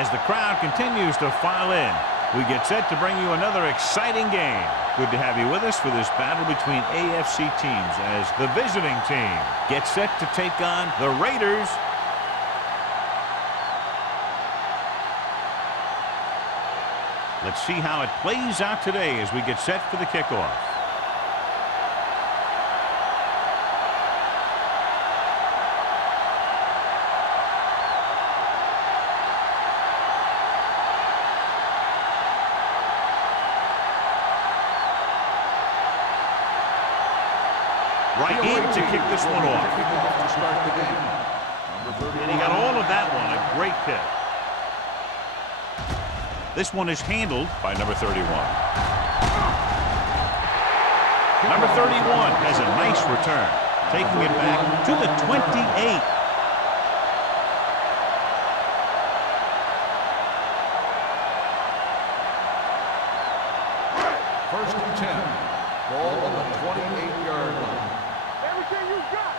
As the crowd continues to file in, we get set to bring you another exciting game. Good to have you with us for this battle between AFC teams as the visiting team gets set to take on the Raiders. Let's see how it plays out today as we get set for the kickoff. Right in to kick this one off. And he got all of that one. A great pick. This one is handled by number 31. Number 31 has a nice return, taking it back to the 28. First and 10. Ball on the 28-yard line. Everything you got.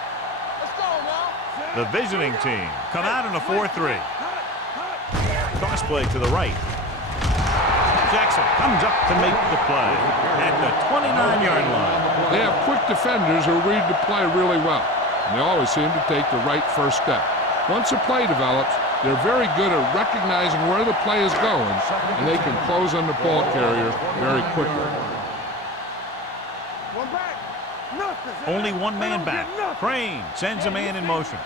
Let's go now. The visiting team come out in a 4-3. Toss play to the right. Jackson comes up to make the play at the 29-yard line. They have quick defenders who read the play really well, and they always seem to take the right first step. Once a play develops, they're very good at recognizing where the play is going, and they can close on the ball carrier very quickly. One back. Nothing. Only one man back. Crane sends a man in motion.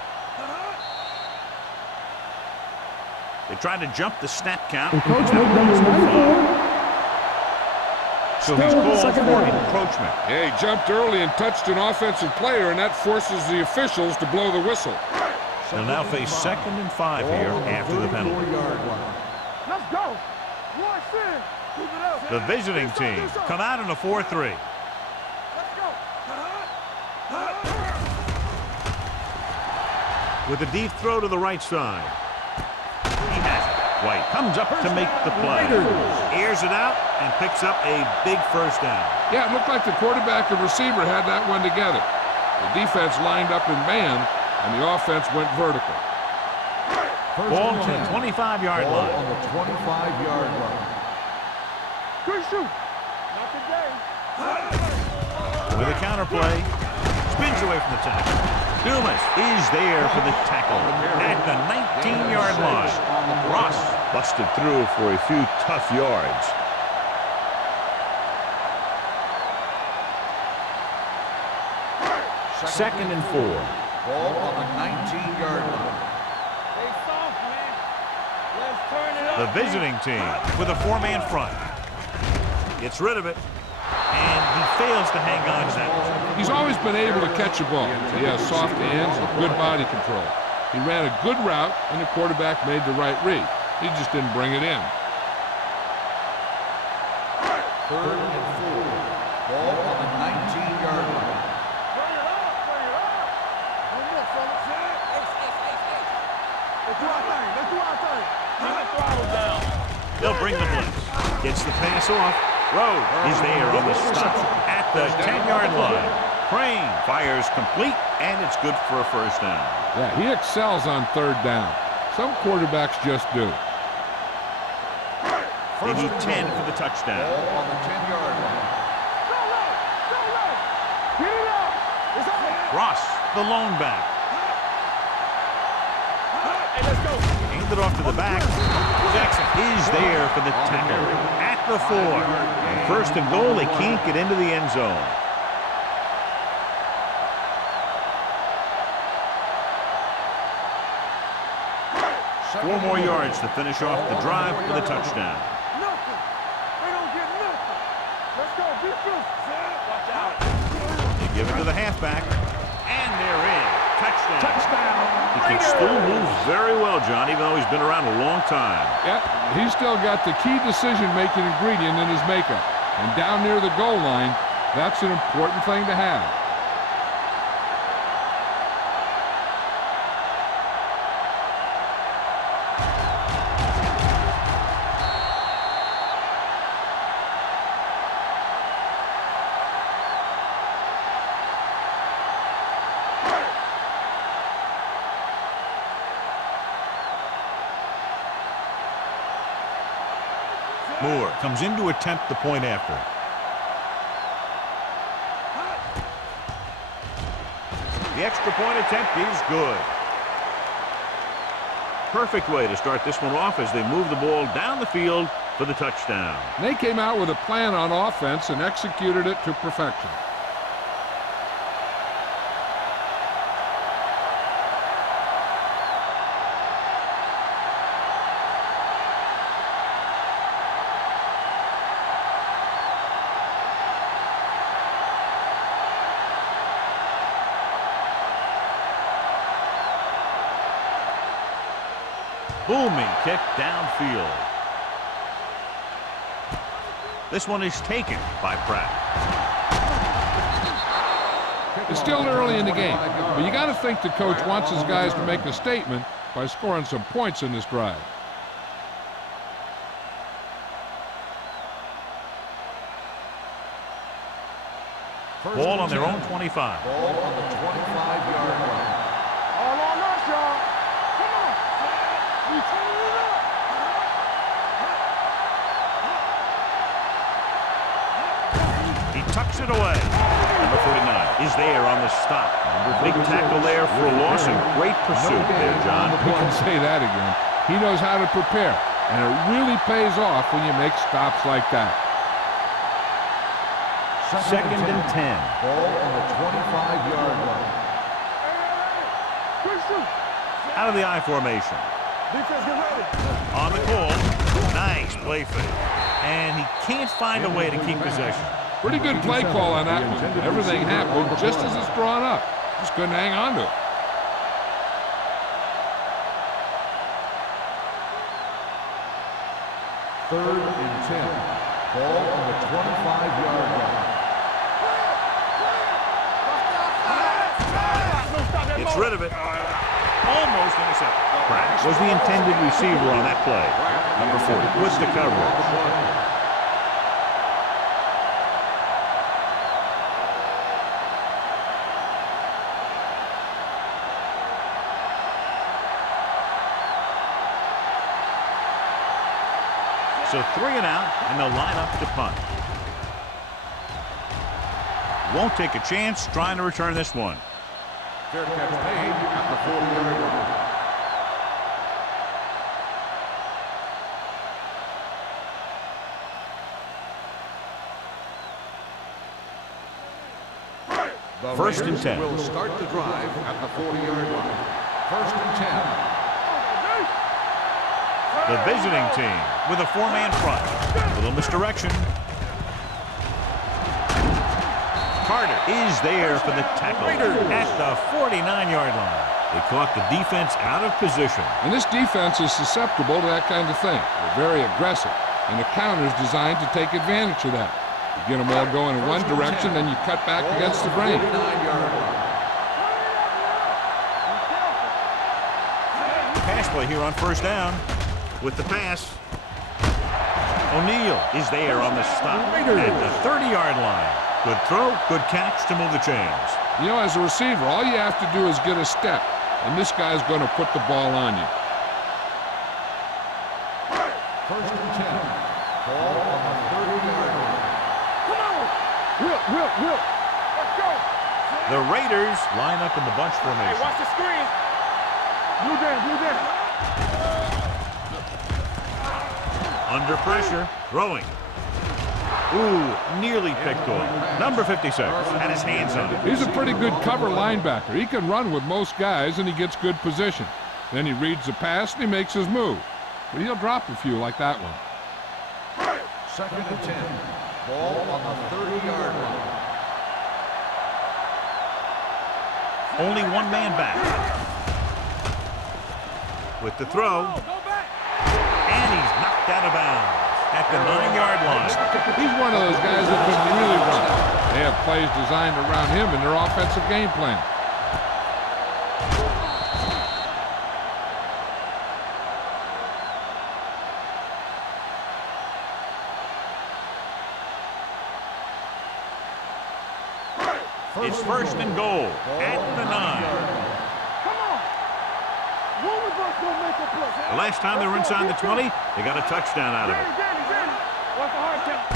They try to jump the snap count. So he's called for encroachment. Yeah, he jumped early and touched an offensive player, and that forces the officials to blow the whistle. They'll now face 2nd and 5 here after the penalty. Let's go. Watch in. Keep it up. The visiting team come out in a 4-3. Let's go. With a deep throw to the right side. He has it. White comes up to make the play. Airs it out and picks up a big first down. Yeah, it looked like the quarterback and receiver had that one together. The defense lined up in man, and the offense went vertical. Ball on the 25-yard line. On the 25-yard line. Good shoot. Not today. With a counter play, spins away from the tackle. Dumas is there for the tackle at the 19-yard line. Ross busted through for a few tough yards. Second and 4. Ball on the 19-yard line. Hey, soft, man. Let's turn it up. The visiting team with a 4-man front. Gets rid of it, and he fails to hang on to that one. He's always been able to catch a ball. He has soft hands and good body control. He ran a good route, and the quarterback made the right read. He just didn't bring it in. 3rd and 4. Ball on the 19-yard line. Bring it up. Bring it up. One more, fellas. Let's do our thing. Let's do our thing. Keep the throttle down. They'll bring the blitz. Gets the pass off. Rhodes is there on the stop at the 10-yard line. Crane fires complete, and it's good for a first down. Yeah, he excels on 3rd down. Some quarterbacks just do. They need 10 for the touchdown. Ball on the 10-yard line. Go low. Go low. Get it up. It's on. Ross, the lone back. Hey, let's go. Hand it off to the back. Jackson is there for the tackle at the 4. And 1st and goal, they can't get into the end zone. Four more yards to finish off the drive with a touchdown. Nothing. They don't get nothing. Let's go. Be close. Watch out. They give it to the halfback, and they're in. Touchdown. Touchdown. He can still move very well, John, even though he's been around a long time. Yeah, he's still got the key decision-making ingredient in his makeup. And down near the goal line, that's an important thing to have. comes in to attempt the point after. The extra point attempt is good. Perfect way to start this one off as they move the ball down the field for the touchdown. They came out with a plan on offense and executed it to perfection. Booming kick downfield. This one is taken by Pratt. It's still early in the game, but you got to think the coach wants his guys to make a statement by scoring some points in this drive. Ball on their own 25. Ball on the 25-yard line. All on us, y'all. Come on. We turning it up. He tucks it away. Number 49 is there on the stop. Big tackle there for a loss and great pursuit there, John. We can say that again. He knows how to prepare, and it really pays off when you make stops like that. Second and 10. Ball on the 25-yard line. Quick shoot. Out of the I formation. Defense, get ready. On the call. Nice play fake. And he can't find a way to keep possession. Pretty good play call on that one. Everything happened just as it's drawn up. Just couldn't hang on to it. Third and 10. Ball on the 25-yard line. Gets rid of it. Almost intercepted. Pratt was the intended receiver on that play. Number 40 with the coverage. So 3 and out, and they'll line up to punt. Won't take a chance trying to return this one. Fair catch made at the 40-yard line. The First and Raiders 10. will start the drive at the 40-yard line. First and 10. The visiting team with a 4-man front. Little misdirection. Carter is there for the tackle at the 49-yard line. They caught the defense out of position. And this defense is susceptible to that kind of thing. They're very aggressive, and the counter's designed to take advantage of that. You get them all going in one direction, then you cut back against the grain. 49-yard line. Pass play here on first down with the pass. O'Neal is there on the stop at the 30-yard line. Good throw, good catch to move the chains. You know, as a receiver, all you have to do is get a step, and this guy's going to put the ball on you. First and 10. Ball on the 30-yard line. Come on. Whip. Let's go. The Raiders line up in the bunch Hey, formation. watch the screen. Blue down. Under pressure, throwing. Ooh, nearly picked off. Number 56 had his hands on it. He's a pretty good cover linebacker. He can run with most guys, and he gets good position. Then he reads the pass, and he makes his move. But he'll drop a few like that one. Second and 10. Ball on the 30-yard line. Only one man back. With the throw, and he's knocked out of bounds at the 9-yard line. He's one of those guys that can really run. They have plays designed around him in their offensive game plan. It's first and goal at the 9. Come on. One of us gonna make a play. The last time they were inside the 20, they got a touchdown out of it. Danny. What's the hard count?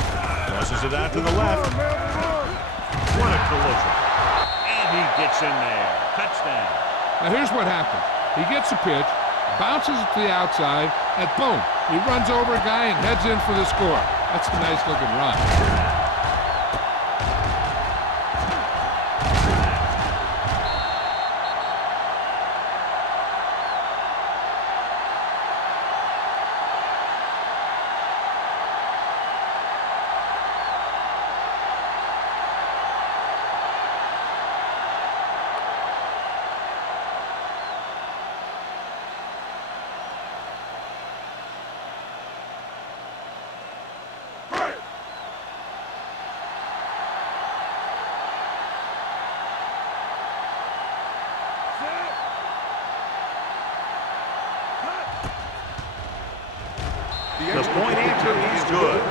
Tosses it out to the left. What a collision. And he gets in there. Touchdown. Now here's what happens. He gets a pitch, bounces it to the outside, and boom, he runs over a guy and heads in for the score. That's a nice looking run. The point answer is good.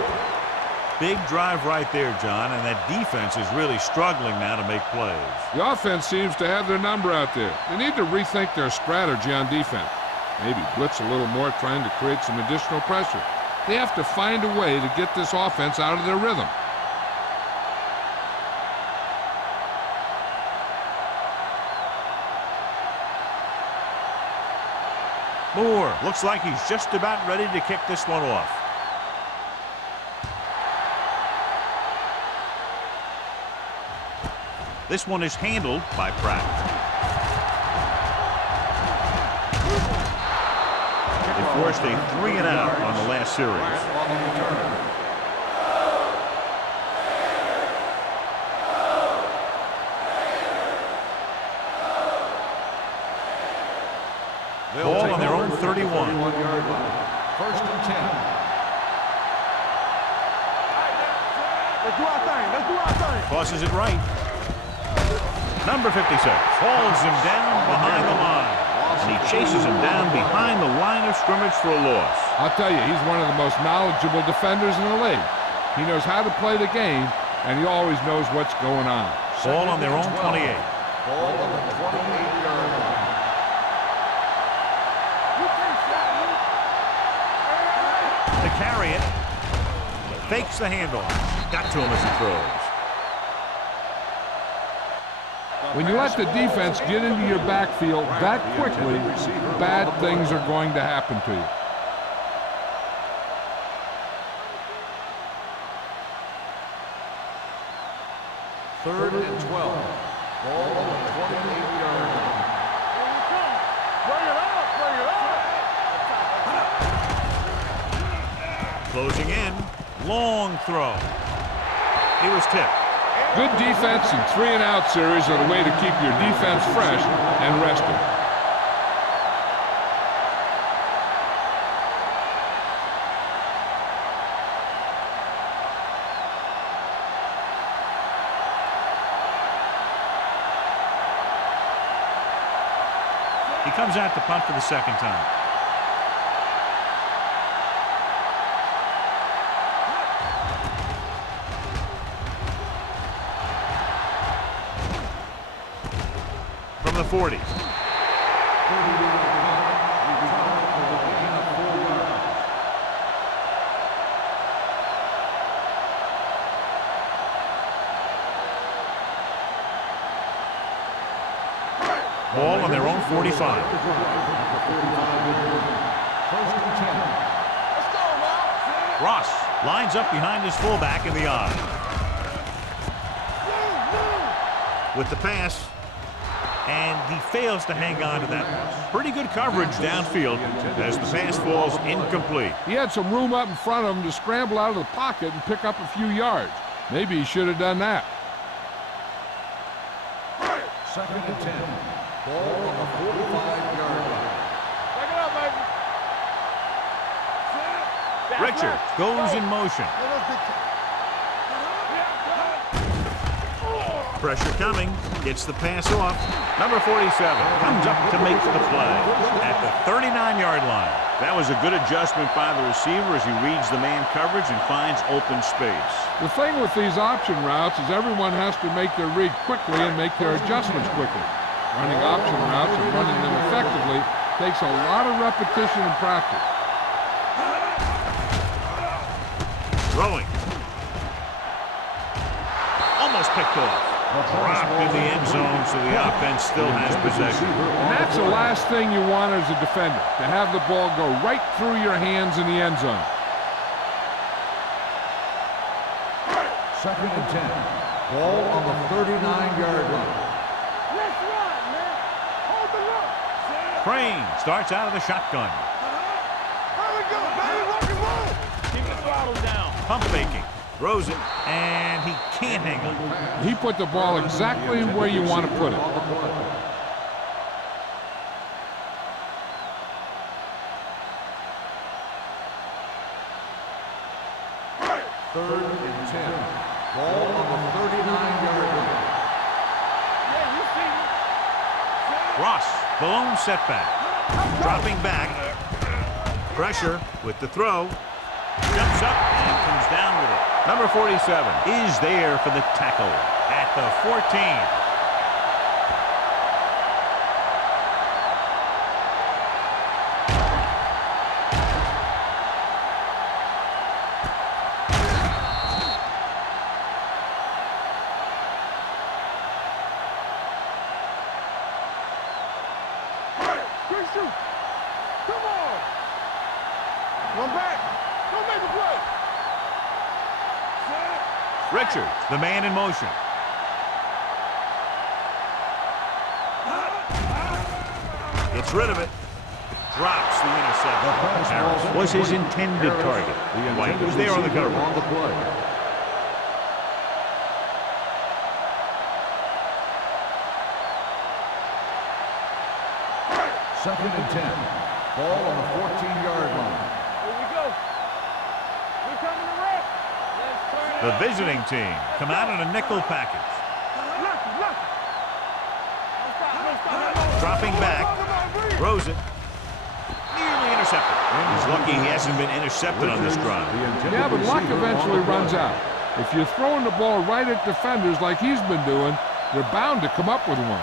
Big drive right there, John, and that defense is really struggling now to make plays. The offense seems to have their number out there. They need to rethink their strategy on defense. Maybe blitz a little more, trying to create some additional pressure. They have to find a way to get this offense out of their rhythm. Moore looks like he's just about ready to kick this one off. This one is handled by Pratt. They forced a 3-and-out on the last series. Ball on their own 31. 31-yard line. First and 10. Let's do our thing. Let's do our thing. Tosses it right. Number 56 hauls him down behind the line. And he chases him down behind the line of scrimmage for a loss. I'll tell you, he's one of the most knowledgeable defenders in the league. He knows how to play the game, and he always knows what's going on. Ball on their own 28. Ball on the 28-yard line. To carry it. Fakes the handoff. Got to him as he throws. When you let the defense get into your backfield that quickly, bad things are going to happen to you. Third and 12. Ball on the 28-yard line. Bring it up. Bring it up. Closing in. Long throw. He was tipped. Good defense and 3-and-out series are the way to keep your defense fresh and rested. He comes out to punt for the second time. From the 40. Ball on their own 45. First and 10. Let's go, man. Ross lines up behind his fullback in the I. With the pass, and he fails to hang on to that pass. Pretty good coverage downfield as the pass falls incomplete. He had some room up in front of him to scramble out of the pocket and pick up a few yards. Maybe he should have done that. Second and 10. Ball on the 45-yard line. Take it up, baby. Richard goes in motion. Pressure coming. Gets the pass off. Number 47 comes up to make the play at the 39-yard line. That was a good adjustment by the receiver as he reads the man coverage and finds open space. The thing with these option routes is everyone has to make their read quickly and make their adjustments quickly. Running option routes and running them effectively takes a lot of repetition and practice. Throwing. Almost picked off. Dropped in the end zone, so the offense still has possession. And that's the last thing you want as a defender, to have the ball go right through your hands in the end zone. 2nd and 10. Ball on the 39-yard line. Let's run, man. Hold the look. Crane starts out of the shotgun. Here we go, baby. Rock and roll. Keep the throttle down. Pump faking. Throws it, and he can't hang on. He put the ball exactly where you want to put it. Third and 10. Ball on the 39-yard line. Yeah, you see me. Ross, the lone setback. Dropping back. Pressure with the throw. Jumps up and comes down with it. Number 47 is there for the tackle at the 14. Quick shoot. Come on. Run back. Don't make a play. Richards, the man in motion. Gets rid of it. Drops the interception. Harris was his intended target. White was there on the cover. On the play. Second and 10. Ball on the 14-yard line. Here we go. We coming to rest. Let's turn it. The visiting team come out in a nickel package. Look. Dropping back. Throws it. Nearly intercepted. He's lucky he hasn't been intercepted on this drive. Yeah, but luck eventually runs out. If you're throwing the ball right at defenders like he's been doing, they're bound to come up with one.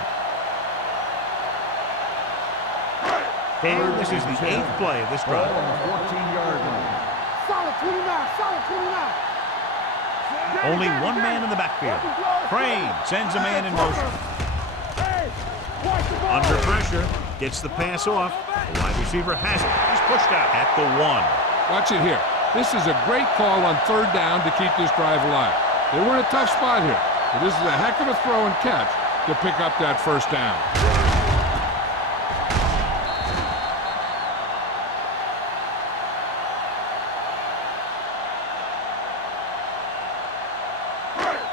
And this is the 8th play of this Ball drive. on the 14-yard line. Solid 29. Solid 29. Only one man in the backfield. Crane sends a man in motion. Hey, watch the ball. Under pressure, gets the pass off. The wide receiver has it. He's pushed out at the 1. Watch it here. This is a great call on 3rd down to keep this drive alive. They were in a tough spot here, but this is a heck of a throw and catch to pick up that 1st down.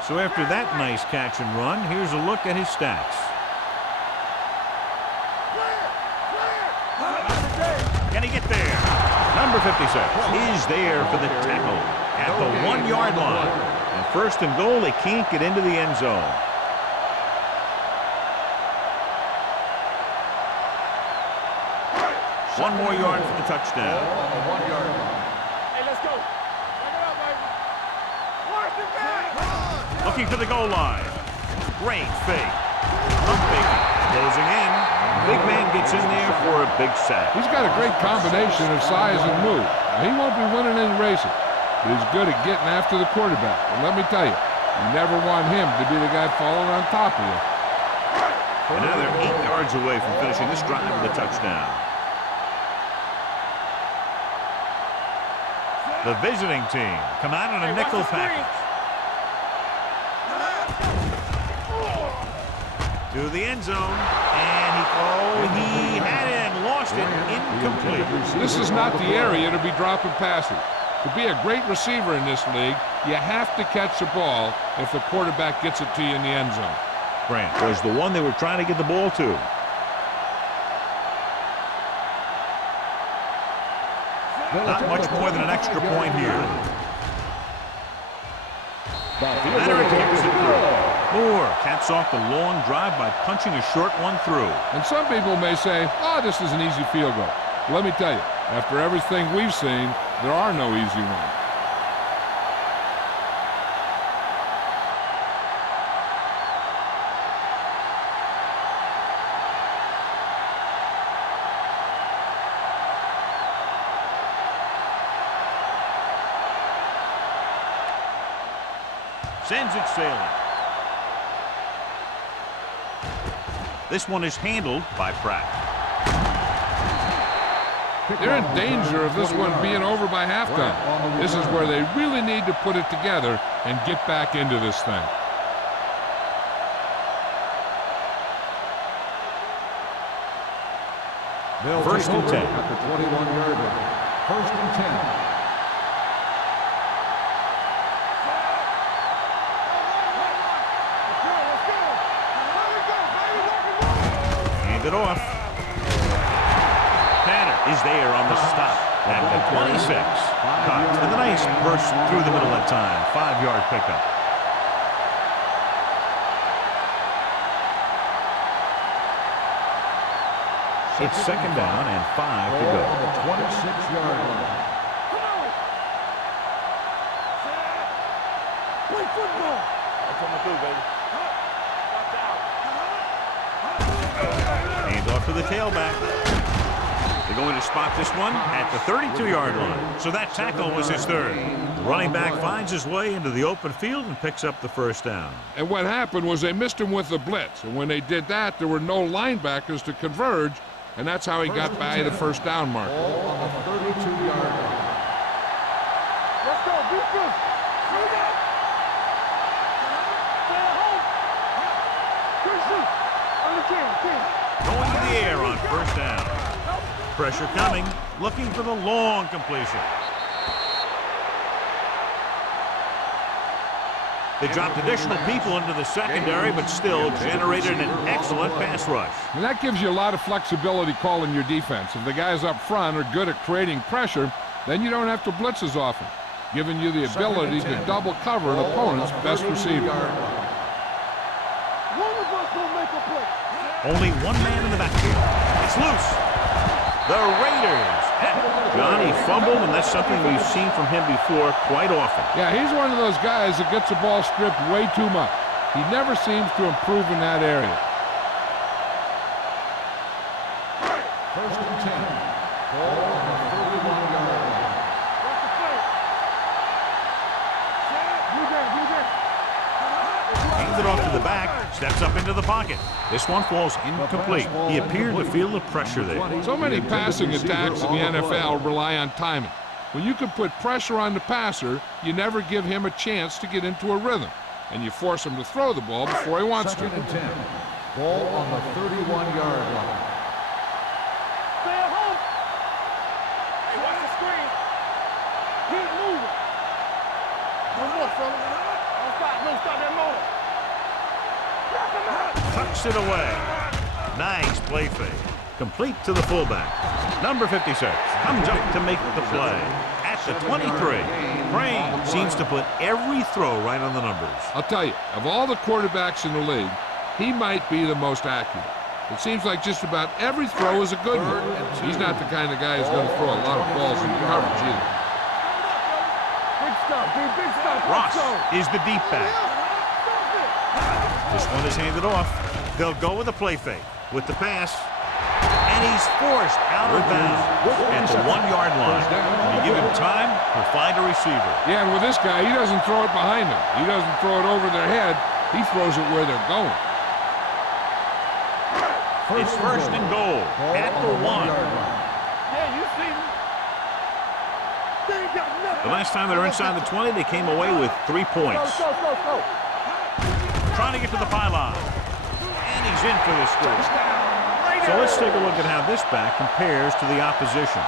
So after that nice catch and run, here's a look at his stats. Can he get there? Number 56 is there for the tackle at the 1-yard line. And 1st and goal, they can't get into the end zone. One more yard for the touchdown. On the 1-yard line. Hey, let's go. Back it up, baby. Watch the back. Looking for the goal line. Great fake. Pump faking. Closing in. Big man gets in there for a big sack. He's got a great combination of size and move. He won't be winning any races, but he's good at getting after the quarterback. And let me tell you, you never want him to be the guy falling on top of you. And now they're 8 yards away from finishing this drive with a touchdown. The visiting team come out in a nickel package. To the end zone, and he had it and lost it, incomplete. This is not the area to be dropping passes. To be a great receiver in this league, you have to catch the ball if the quarterback gets it to you in the end zone. Grant was the one they were trying to get the ball to. Not much more than an extra point here. Leonard kicks it through. Moore caps off the long drive by punching a short one through. And some people may say, oh, this is an easy field goal. Let me tell you, after everything we've seen, there are no easy ones. Sends it sailing. This one is handled by Pratt. They're in danger of this one being over by halftime. This is where they really need to put it together and get back into this thing. First and 10. At the 21-yard line. First and 10. Hand it off. Tanner is there on the stop at the 26. Cox with a nice burst through the middle that time. 5-yard pickup. It's second down and 5 to go. On the 26-yard line. Play football. That's what I'm going to do, baby. Hand off to the tailback. They're going to spot this one at the 32-yard line. So that tackle was his third. The running back finds his way into the open field and picks up the first down. And what happened was they missed him with the blitz. And when they did that, there were no linebackers to converge. And that's how he got by the first down marker. Ball on the 32-yard line. Let's go, defense. Shoot up. Stay at home. Good shoot. On the 10. Going to the air on first down. Pressure coming, looking for the long completion. They dropped additional people into the secondary, but still generated an excellent pass rush. And that gives you a lot of flexibility calling your defense. If the guys up front are good at creating pressure, then you don't have to blitz as often, giving you the ability to double cover an opponent's best receiver. One of us will make a play. Only one man in the backfield. It's loose. The Raiders. Johnny fumbled, and that's something we've seen from him before quite often. Yeah, he's one of those guys that gets the ball stripped way too much. He never seems to improve in that area. First and 10. Ball on the 31-yard line. What's the play? Blue game. Hands it off to the back, steps up into the pocket. This one falls incomplete. He appeared to feel the pressure there. So many passing attacks in the NFL rely on timing. When you can put pressure on the passer, you never give him a chance to get into a rhythm, and you force him to throw the ball before he wants to. Second and 10. Ball on the 31-yard line. Stay at home. Hey, watch the screen. Keep moving. No more, fella. Don't stop that motor. Tucks it away. Nice play fake. Complete to the fullback. Number 56 comes up to make the play. At the 23, Crane seems to put every throw right on the numbers. I'll tell you, of all the quarterbacks in the league, he might be the most accurate. It seems like just about every throw is a good one. He's not the kind of guy who's going to throw a lot of balls into coverage either. Big stop, big stop. Ross is the deep back. This one is handed off. They'll go with a play fake with the pass. And he's forced out of bounds at the 1-yard line. When you give him time, he'll find a receiver. Yeah, and with this guy, he doesn't throw it behind them. He doesn't throw it over their head. He throws it where they're going. It's first and goal at the 1. Yeah, you see me. They ain't got nothing. The last time they were inside the 20, they came away with 3 points. Go. Trying to get to the pylon. And he's in for the score. So let's take a look at how this back compares to the opposition.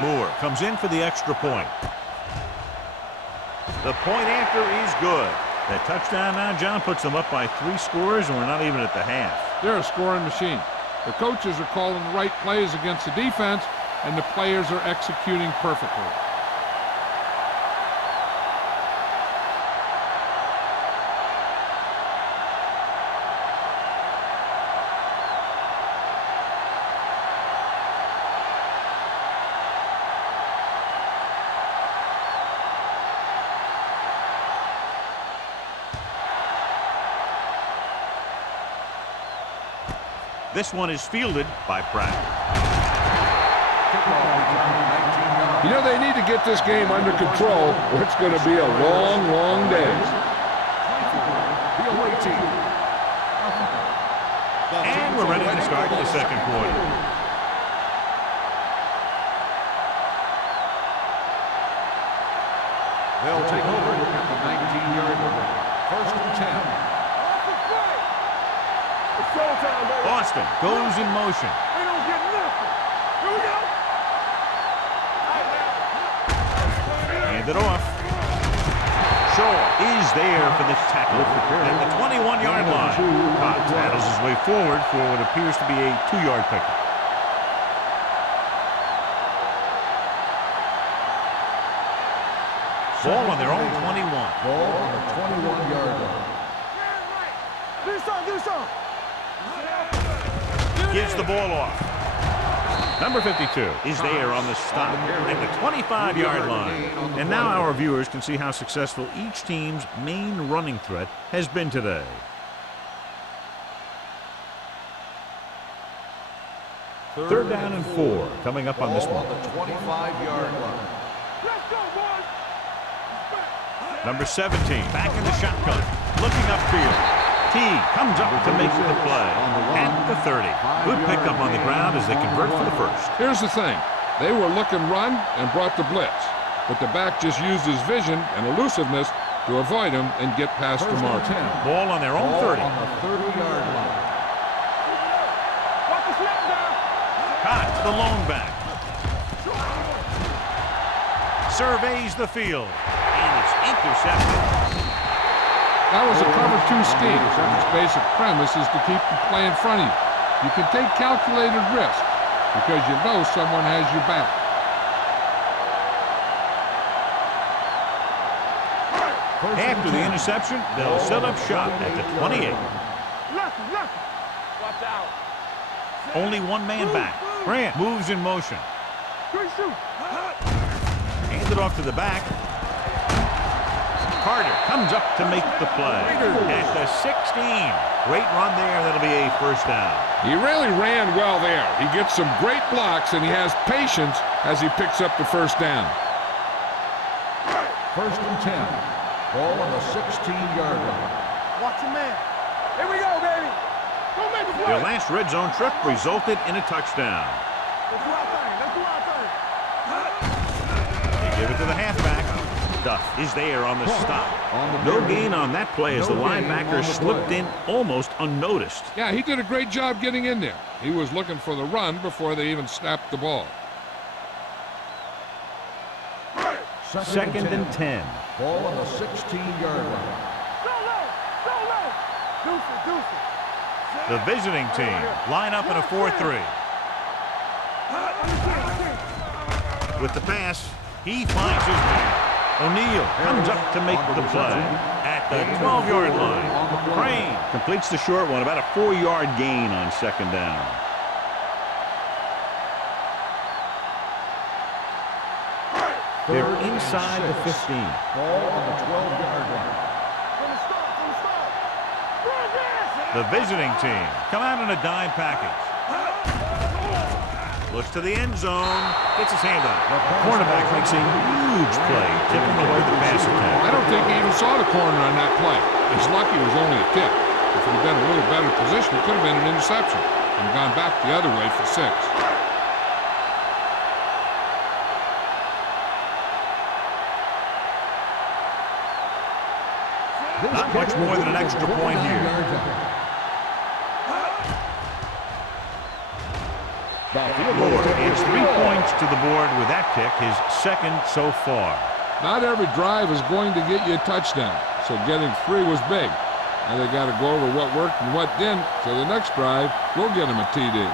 Moore comes in for the extra point. The point after is good. That touchdown now, John, puts them up by 3 scores, and we're not even at the half. They're a scoring machine. The coaches are calling the right plays against the defense, and the players are executing perfectly. This one is fielded by Pratt. You know, they need to get this game under control, or it's going to be a long, long day. And we're ready to start the second quarter. They'll take over at the 19-yard line. First and 10. It's showtime, baby. Boston goes in motion. They don't get nothing. Here we go. Hand it off. Shaw is there for the tackle at the 21-yard line. Cox battles his way forward for what appears to be a 2-yard pickup. Ball on their own 21. Ball on the 21-yard line. Do something. Gives the ball off. Number 52 is there on the stop at the 25-yard line. And now our viewers can see how successful each team's main running threat has been today. Third down and 4 coming up on this one. Ball on the 25-yard line. Let's go, boys. Number 17 back in the shotgun, looking upfield. T comes up to make the play at the 30. Good pickup on the ground as they convert for the first. Here's the thing. They were looking run and brought the blitz, but the back just used his vision and elusiveness to avoid him and get past the mark. Ball on their own 30. On the 30-yard line. Watch the snap down. Caught to the lone back. Surveys the field, and it's intercepted. That was a cover 2 scheme, and its basic premise is to keep the play in front of you. You can take calculated risk because you know someone has your back. After the interception, they'll set up shop at the 28. Lucky. Watch out. Only one man back. Grant moves in motion. Good shoot. Hands it off to the back. Carter comes up to make the play at the 16. Great run there. That'll be a first down. He really ran well there. He gets some great blocks, and he has patience as he picks up the first down. First and 10. Ball on the 16-yard line. Watch your man. Here we go, baby. Go make a play. Their last red zone trip resulted in a touchdown. Let's do our thing. They give it to the halfback. Duff is there on the stop. No gain on that play as the linebacker slipped in almost unnoticed. Yeah, he did a great job getting in there. He was looking for the run before they even snapped the ball. Second and 10. Ball on the 16-yard line. Go low. Deuce it. The visiting team line up in a 4-3. With the pass, he finds his man. O'Neal comes up to make the play at the 12-yard line. Crane completes the short one, about a 4-yard gain on second down. They're inside the 15. Ball on the 12-yard line. From the start. The visiting team come out in a dime package. Looks to the end zone, gets his hand on it. Cornerback makes a huge play, tipping away the pass attack. I don't think he even saw the corner on that play. He's lucky it was only a tip. If it had been a little better position, it could have been an interception and gone back the other way for 6. Not much more than an extra point here. Lord adds 3 points to the board with that kick, his second so far. Not every drive is going to get you a touchdown, so getting 3 was big. Now they got to go over what worked and what didn't, so the next drive will get him a TD.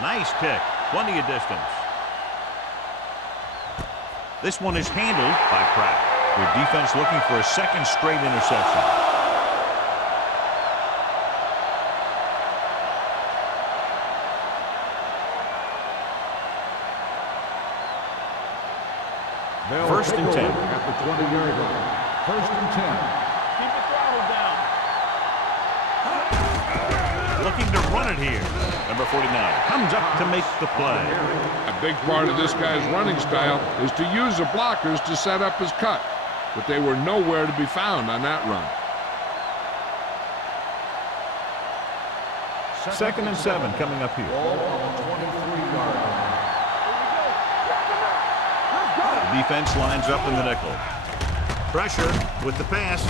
Nice kick, plenty of distance. This one is handled by Pratt. Their defense looking for a second straight interception. First and 10. At the 20-yard line. First and 10. Keep the throttle down. Looking to run it here. Number 49 comes up to make the play. A big part of this guy's running style is to use the blockers to set up his cut, but they were nowhere to be found on that run. Second and 7 coming up here. Ball on the 23-yard line. The defense lines up in the nickel. Pressure with the pass.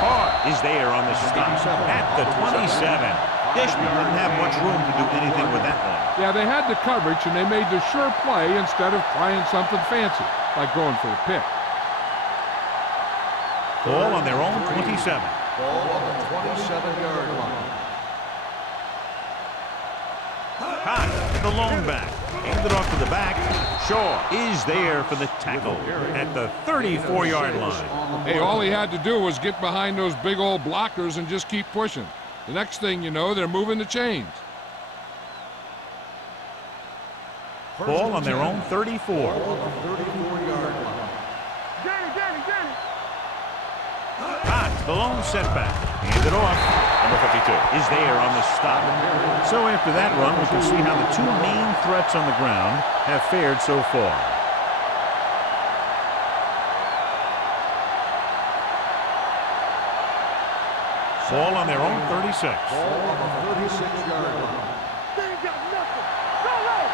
Carr is there on the stop at the 27. Dishman didn't have much room to do anything with that one. Yeah, they had the coverage, and they made the sure play instead of trying something fancy, like going for the pick. Ball on their own 27. Ball on the 27-yard line. Hot, the lone back. Handed off to the back. Shaw is there for the tackle at the 34-yard line. Hey, all he had to do was get behind those big old blockers and just keep pushing. The next thing you know, they're moving the chains. Ball on their own 34. Ball on the 34-yard line. Danny. Hot, the lone setback. Handed off. Number 52 is there on the stop. So after that run, we can see how the two main threats on the ground have fared so far. Ball on their own 36. Ball on the 36-yard line. They ain't got nothing. Go low.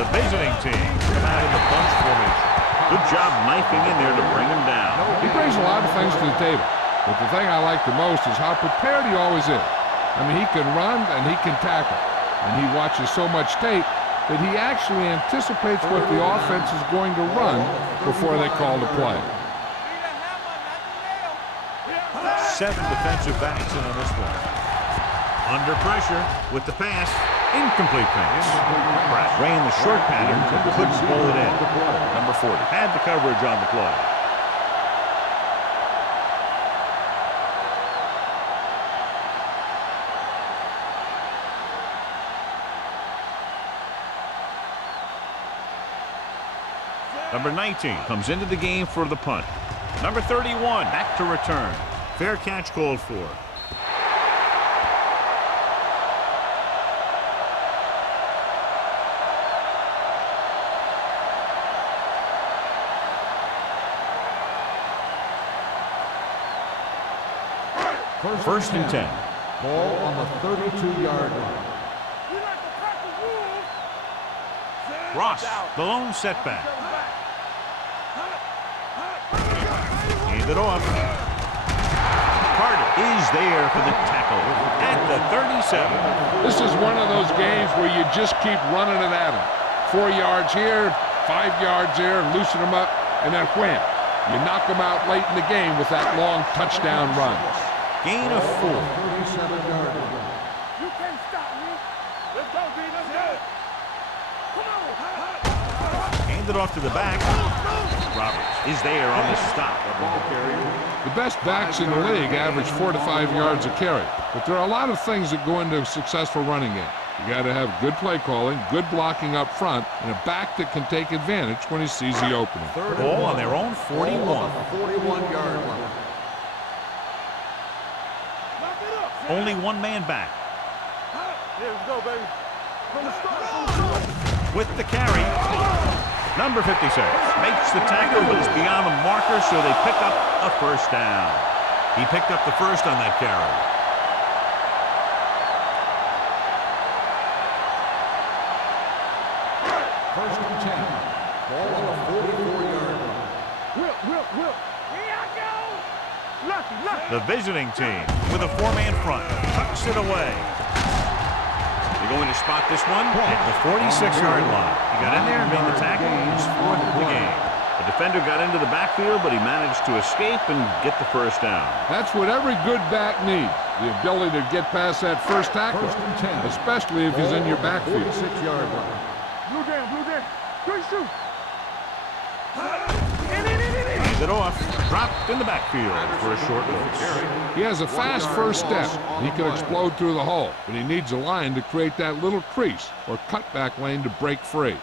The visiting team come out in the bunch formation. Good job knifing in there to bring him down. He brings a lot of things to the table, but the thing I like the most is how prepared he always is. I mean, he can run and he can tackle, and he watches so much tape that he actually anticipates what the offense is going to run before they call the play. 7 defensive backs in on this one. Under pressure with the pass. Incomplete pass. Pratt ran the short pattern but couldn't pull it in. Number 40 had the coverage on the play. Number 19 comes into the game for the punt. Number 31 back to return. Fair catch called for. First and 10. Ball on the 32-yard line. Ross, the lone setback. Handed off. Carter is there for the tackle at the 37. This is one of those games where you just keep running it at him. 4 yards here, 5 yards there, loosen them up, and then wham. You knock them out late in the game with that long touchdown run. Gain of 4. 37-yard line. You can't stop me. Let's go, B. Let's go. Come on. Handed off to the back. Roberts is there on the stop. The best backs in the league average 4 to 5 yards a carry, but there are a lot of things that go into a successful running game. You got to have good play calling, good blocking up front, and a back that can take advantage when he sees the opening. Ball on their own 41. 41-yard line. Only one man back. Here we go, baby. From the start. With the carry. Number 56 makes the tackle, but it's beyond the marker, so they pick up a first down. He picked up the first on that carry. First and 10. Ball on the 44-yard line. Whip. Here I go. Lucky. The visiting team with a 4-man front tucks it away. They're going to spot this one at the 46-yard line. He got in there and made the tackle. He's 4th of the game. The defender got into the backfield, but he managed to escape and get the first down. That's what every good back needs, the ability to get past that first tackle, First and 10. especially if he's in your backfield. 46-yard line. Blue down. Good shoot. Hands it off. Dropped in the backfield for a short loss. He has a fast first step. He can explode through the hole, but he needs a line to create that little crease or cutback lane to break free.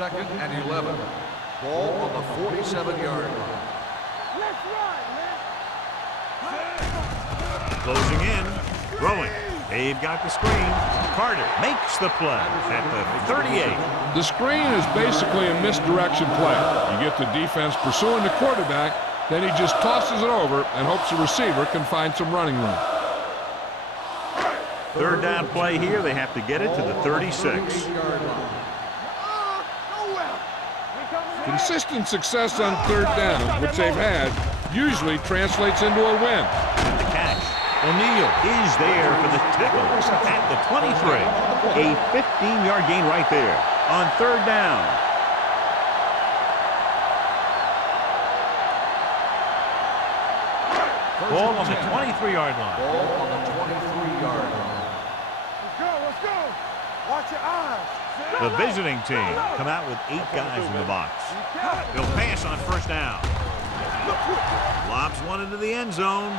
2nd and 11. Ball on the 47-yard line. Let's run, man. Closing in. Throwing. They've got the screen. Carter makes the play at the 38. The screen is basically a misdirection play. You get the defense pursuing the quarterback, then he just tosses it over and hopes the receiver can find some running room. Third down play here. They have to get it to the 36. Consistent success on third down, which they've had, usually translates into a win. And the catch. O'Neal is there for the tackle at the 23. A 15-yard gain right there on third down. Ball on the 23-yard line. Ball on the 23-yard line. Let's go. Watch your eyes. The visiting team come out with 8 guys in the box. They'll pass on first down. Lobs one into the end zone.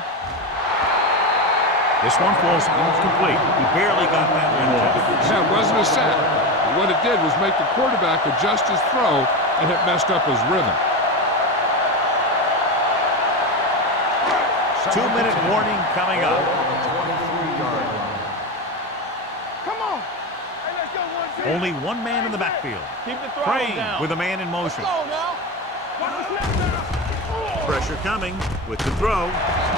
This one falls incomplete. He barely got that one off. Yeah, it wasn't a sack. What it did was make the quarterback adjust his throw, and it messed up his rhythm. 2-minute warning coming up. Come on. Hey, let's go, one team. Only one man in the backfield. Keep the throttle Praying down. with a man in motion. Go now. Watch the snap down. Pressure coming with the throw.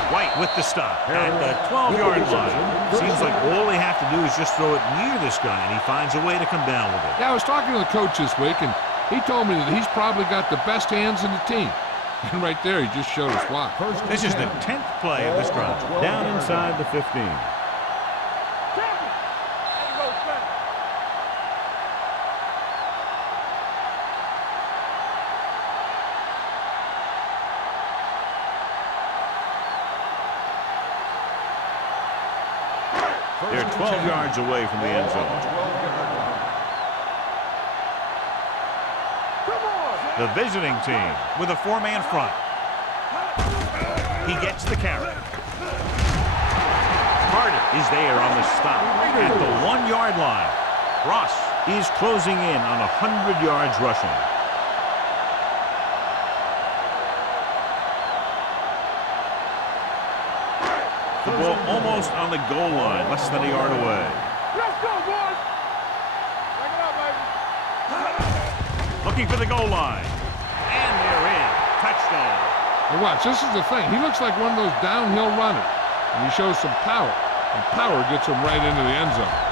White with the stop at the 12-yard line. Seems like all they have to do is just throw it near this guy, and he finds a way to come down with it. Yeah, I was talking to the coach this week, and he told me that he's probably got the best hands in the team. And right there, he just showed us why. This is the 10th play of this drive. Down inside the 15. Champion. There you go, Spencer. They're 12 yards away from the end zone. The visiting team with a 4-man front. He gets the carry. Carter is there on the stop at the 1-yard line. Ross is closing in on 100 yards rushing. The ball almost on the goal line, less than a yard away. Let's go, boys. Bring it up, baby. Looking for the goal line. And they're in. Touchdown. And watch, this is the thing. He looks like one of those downhill runners. And he shows some power. And power gets him right into the end zone.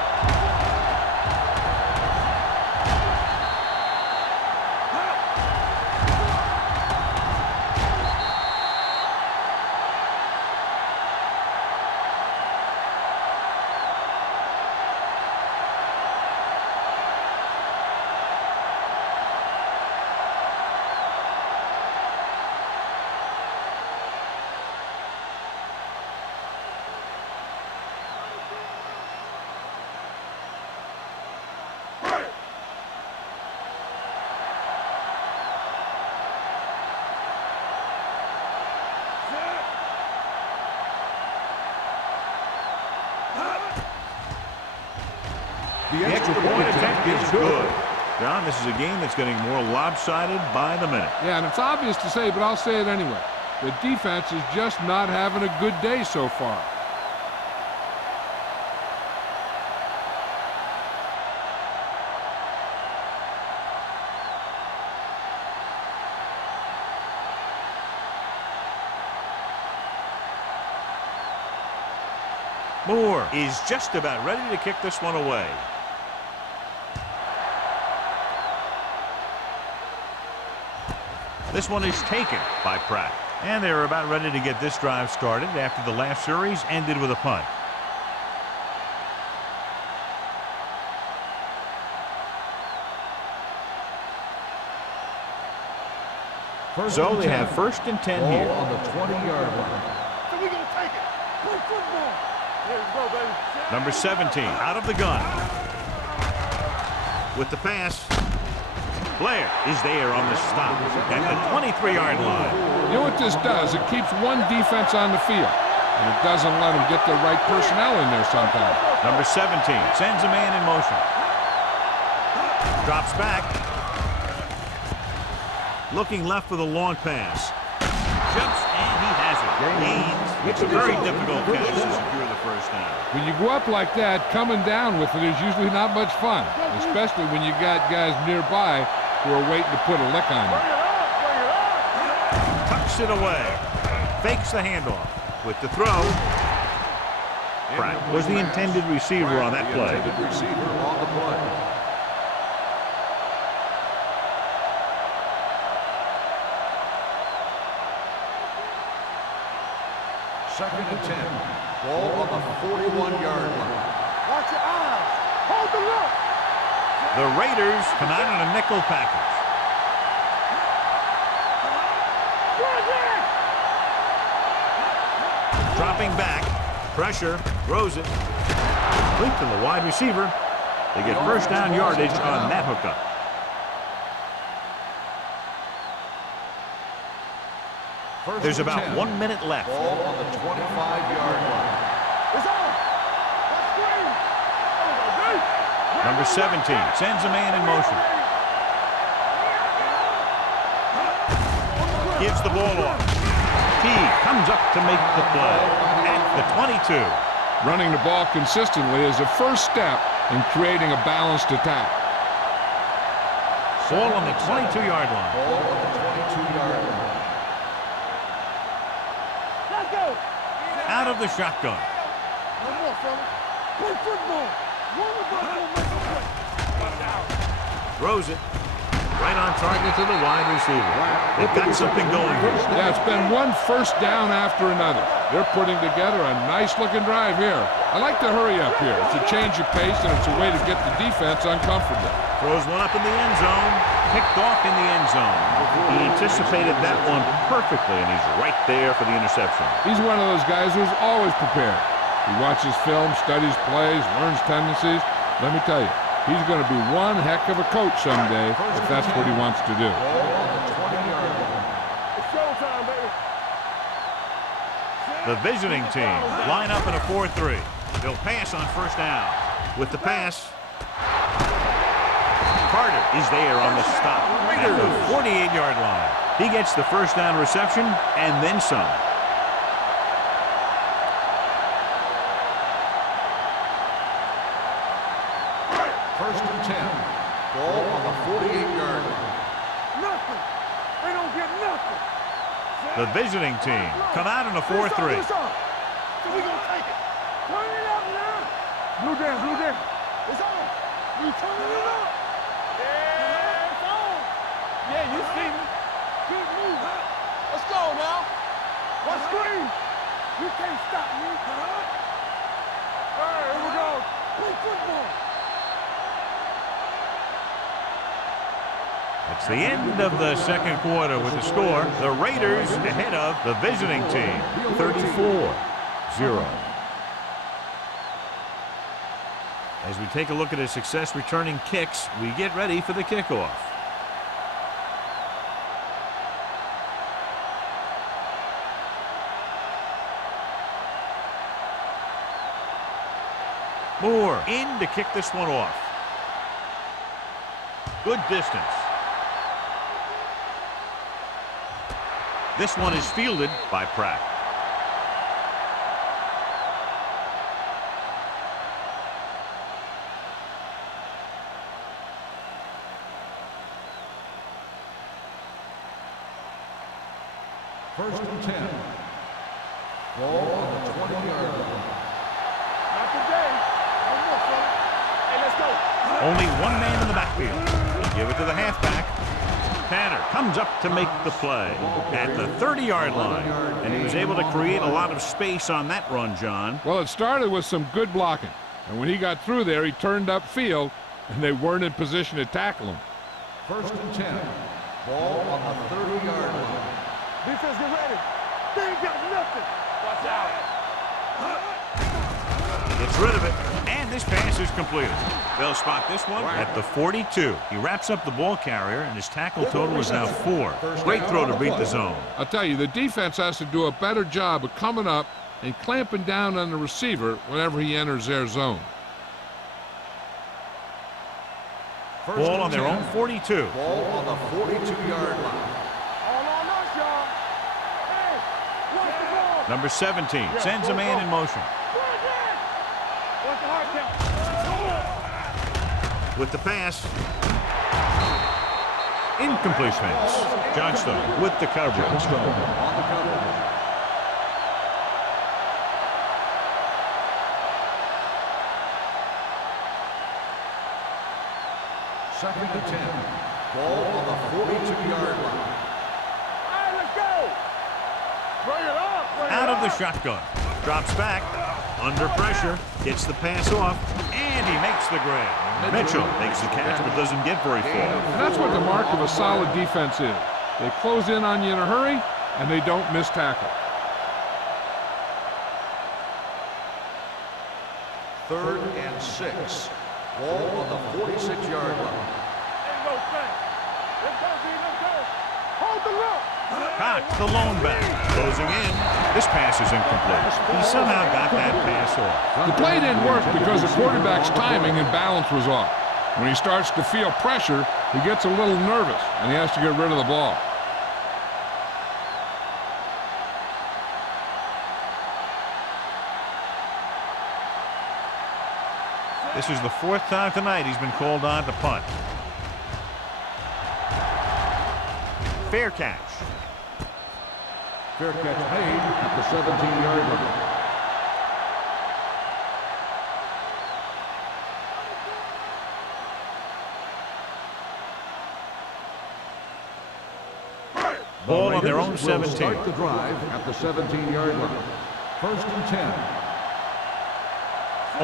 The extra point attempt is good. John, this is a game that's getting more lopsided by the minute. Yeah, and it's obvious to say, but I'll say it anyway. The defense is just not having a good day so far. Moore is just about ready to kick this one away. This one is taken by Pratt. And they're about ready to get this drive started after the last series ended with a punt. So they have 1st and 10 Ball here. on the 20-yard line. So we gonna take it. Play football. Here we go, baby. Number 17 out of the gun. With the pass. Blair is there on the stop at the 23-yard line. You know what this does? It keeps one defense on the field, and it doesn't let them get the right personnel in there sometimes. Number 17 sends a man in motion. Drops back. Looking left for the long pass. Jumps, and he has it. Gains. It's a very difficult catch to secure the first down. When you go up like that, coming down with it is usually not much fun, especially when you got guys nearby who are waiting to put a lick on you. Tucks it away. Fakes the handoff. With the throw. Pratt was the intended receiver on that play. Second and 10. Ball on the 41-yard line. Watch your eyes. Hold the look. The Raiders come out in a nickel package. Dropping back. Pressure. Throws it. Complete to the wide receiver. They get first down yardage on that hookup. There's about 1 minute left. Ball on the 25-yard line. It's on. Number 17 sends a man in motion. Gives the ball off. T comes up to make the play at the 22. Running the ball consistently is the first step in creating a balanced attack. Ball on the 22-yard line. Ball on the 22-yard line. Let's go. Out of the shotgun. One more, fella. Play football. One of us will make a play. Throws it. Right on target to the wide receiver. They've got something going here. Yeah, it's been one first down after another. They're putting together a nice-looking drive here. I like the hurry up here. It's a change of pace, and it's a way to get the defense uncomfortable. Throws one up in the end zone. Picked off in the end zone. He anticipated that one perfectly, and he's right there for the interception. He's one of those guys who's always prepared. He watches film, studies plays, learns tendencies. Let me tell you, he's going to be one heck of a coach someday if that's what he wants to do. Ball on the 20-yard line. It's showtime, baby. The visiting team line up in a 4-3. They'll pass on first down. With the pass, Carter is there on the stop at the 48-yard line. He gets the first down reception and then some. First and 10. Ball on the 48-yard line. Nothing. They don't get nothing. The visiting team come out in a 4-3. It's on. So we gonna take it. Turn it up now. Blue down, blue down. It's on. You turning it up. Yeah, it's on. Yeah, you see me. Keep moving. Let's go now. Watch screen. You can't stop me. All right, here we go. Play football. It's the end of the second quarter with the score. The Raiders ahead of the visiting team, 34-0. As we take a look at his success returning kicks, we get ready for the kickoff. Moore in to kick this one off. Good distance. This one is fielded by Pratt. First and 10. Ball on the 20-yard line. Not today. One more, fella. Hey, let's go. Only one man in the backfield. They give it to the halfback. Tanner comes up to make the play at the 30-yard line. And he was able to create a lot of space on that run, John. Well, it started with some good blocking. And when he got through there, he turned upfield, and they weren't in position to tackle him. First and 10. Ball on the 30-yard line. Defense, get ready. They ain't got nothing. Watch out. Gets rid of it, and this pass is completed. They'll spot this one at the 42. He wraps up the ball carrier, and his tackle total is now 4. Great throw to beat the zone. I'll tell you, the defense has to do a better job of coming up and clamping down on the receiver whenever he enters their zone. Ball on their own 42. Ball on the 42-yard line. Number 17 sends a man in motion. With the pass. Incompletion. Johnstone with the coverage. On the coverage. Second and 10. Ball on the 42-yard line. All right, let's go. Bring it up. Out of the shotgun. Drops back. Under pressure. Gets the pass off. And he makes the grab. Mitchell makes the catch but doesn't get very far. And that's what the mark of a solid defense is. They close in on you in a hurry, and they don't miss tackle. Third and 6. Ball on the 46-yard line. Let's go, Frank. Let's go, D. Let's go. Hold the look. Cox, the lone back. Closing in. This pass is incomplete. He somehow got that pass off. The play didn't work because the quarterback's timing and balance was off. When he starts to feel pressure, he gets a little nervous, and he has to get rid of the ball. This is the 4th time tonight he's been called on to punt. Fair catch. Fair catch made at the 17-yard line. Ball on their own 17. Start the drive at the 17-yard line. First and 10.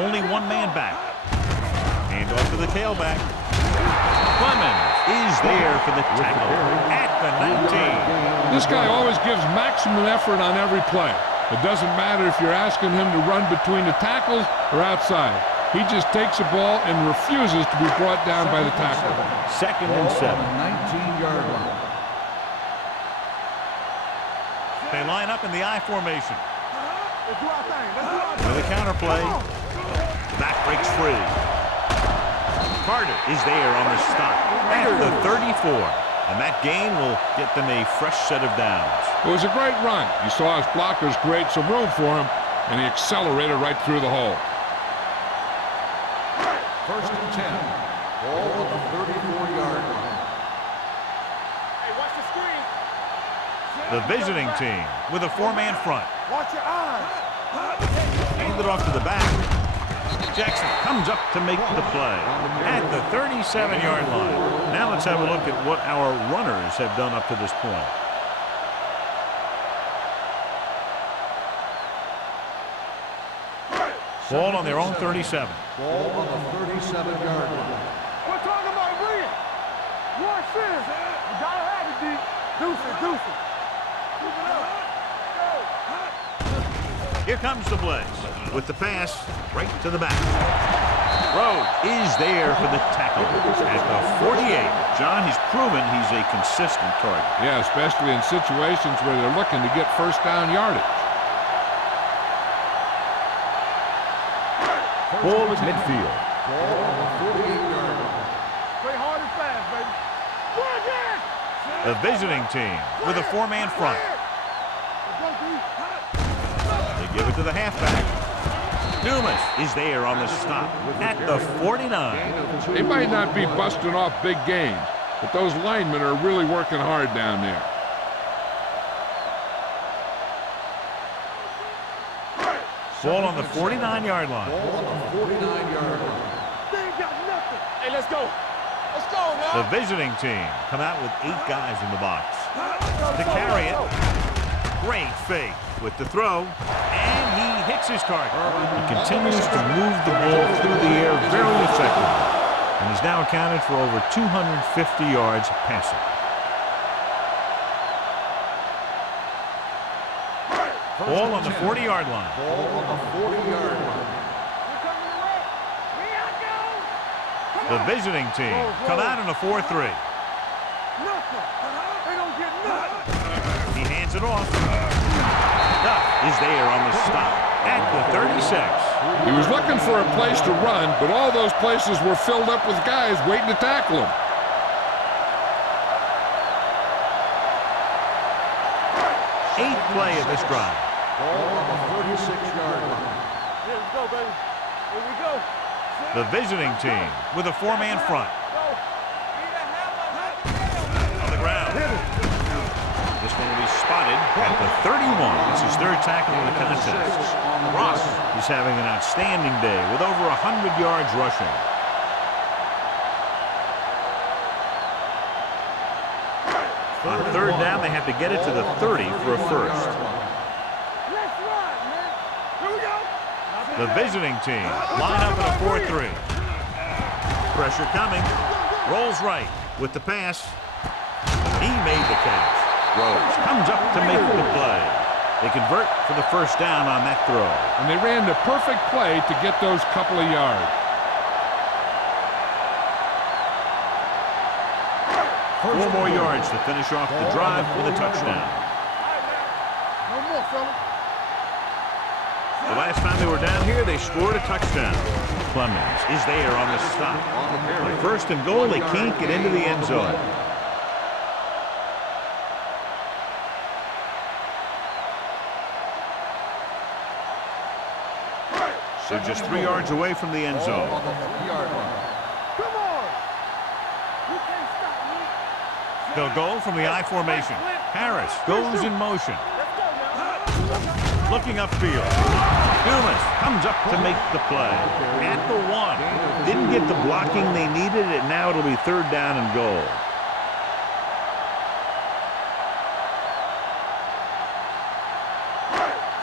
Only one man back. Hand off to the tailback. Clemens is there for the tackle at the 19. This guy always gives maximum effort on every play. It doesn't matter if you're asking him to run between the tackles or outside. He just takes the ball and refuses to be brought down by the tackle. Second and 7. 19-yard line. They line up in the I formation. Let's do our thing. Let's do our thing. With a counter play. Back breaks free. Carter is there on the stop at the 34. And that gain will get them a fresh set of downs. It was a great run. You saw his blockers create some room for him, and he accelerated right through the hole. First and 10. Ball on the 34-yard line. Hey, watch the screen. The visiting team with a 4-man front. Watch your eyes. Hand it off to the back. Jackson comes up to make the play at the 37-yard line. Now let's have a look at what our runners have done up to this point. Ball on their own 37. Ball on the 37-yard line. We're talking about Rhea. Watch this. You gotta have it, D. Deuce it, deuce it. Move it up. Here comes the blitz with the pass right to the back. Rhodes is there for the tackle at the 48. John, he's proven he's a consistent target. Yeah, especially in situations where they're looking to get first down yardage. Ball is midfield. Ball on the 48-yard line. Play hard and fast, baby. Run again. The visiting team with a 4-man front. Let's go, D. They give it to the halfback. Dumas is there on the stop at the 49. They might not be busting off big gains, but those linemen are really working hard down there. Ball on the 49-yard line. Ball on the 49-yard line. They ain't got nothing. Hey, let's go. Let's go now. The visiting team come out with 8 guys in the box. To carry it. Great fake with the throw. And he hits his target. He continues to move the ball through the air very effectively. And he's now accounted for over 250 yards passing. Ball on the 40-yard line. Ball on the 40-yard line. Here comes the right. Here I go. The visiting team come out in a 4-3. Nothing. They don't get nothing. He hands it off. Duff is there on the stop at the 36. He was looking for a place to run, but all those places were filled up with guys waiting to tackle him. Eighth play of this drive. Ball on the 46-yard line. Here we go, baby. Here we go. The visiting team with a four-man front. On the ground. This one will be spotted at the 31. It's his third tackle in the contest. Ross is having an outstanding day with over 100 yards rushing. On third down, they have to get it to the 30 for a first. Let's run, man. Here we go. The visiting team line up in a 4-3. Pressure coming. Rolls right with the pass. He made the catch. Rose comes up to make the play. They convert for the first down on that throw. And they ran the perfect play to get those couple of yards. 4 more yards to finish off the drive with a touchdown. No more, fella. The last time they were down here, they scored a touchdown. Clemens is there on the stop. On first and goal, they can't get into the end zone. They're just 3 yards away from the end zone. On the 3-yard line. Come on. You can't stop me. They'll go from the I formation. Harris goes in motion. Let's go now. Looking upfield. Dumas comes up to make the play. At the 1. Didn't get the blocking they needed, and now it'll be third down and goal.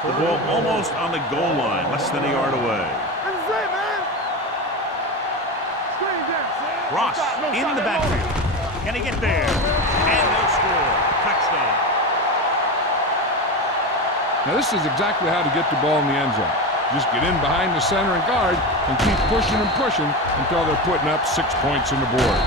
The ball almost on the goal line, less than a yard away. This is it, man. Screen down, Sam. Ross No in stop, the no backfield. Can he get there? And they'll score. Touchdown. Now this is exactly how to get the ball in the end zone. Just get in behind the center and guard and keep pushing and pushing until they're putting up 6 points on the board.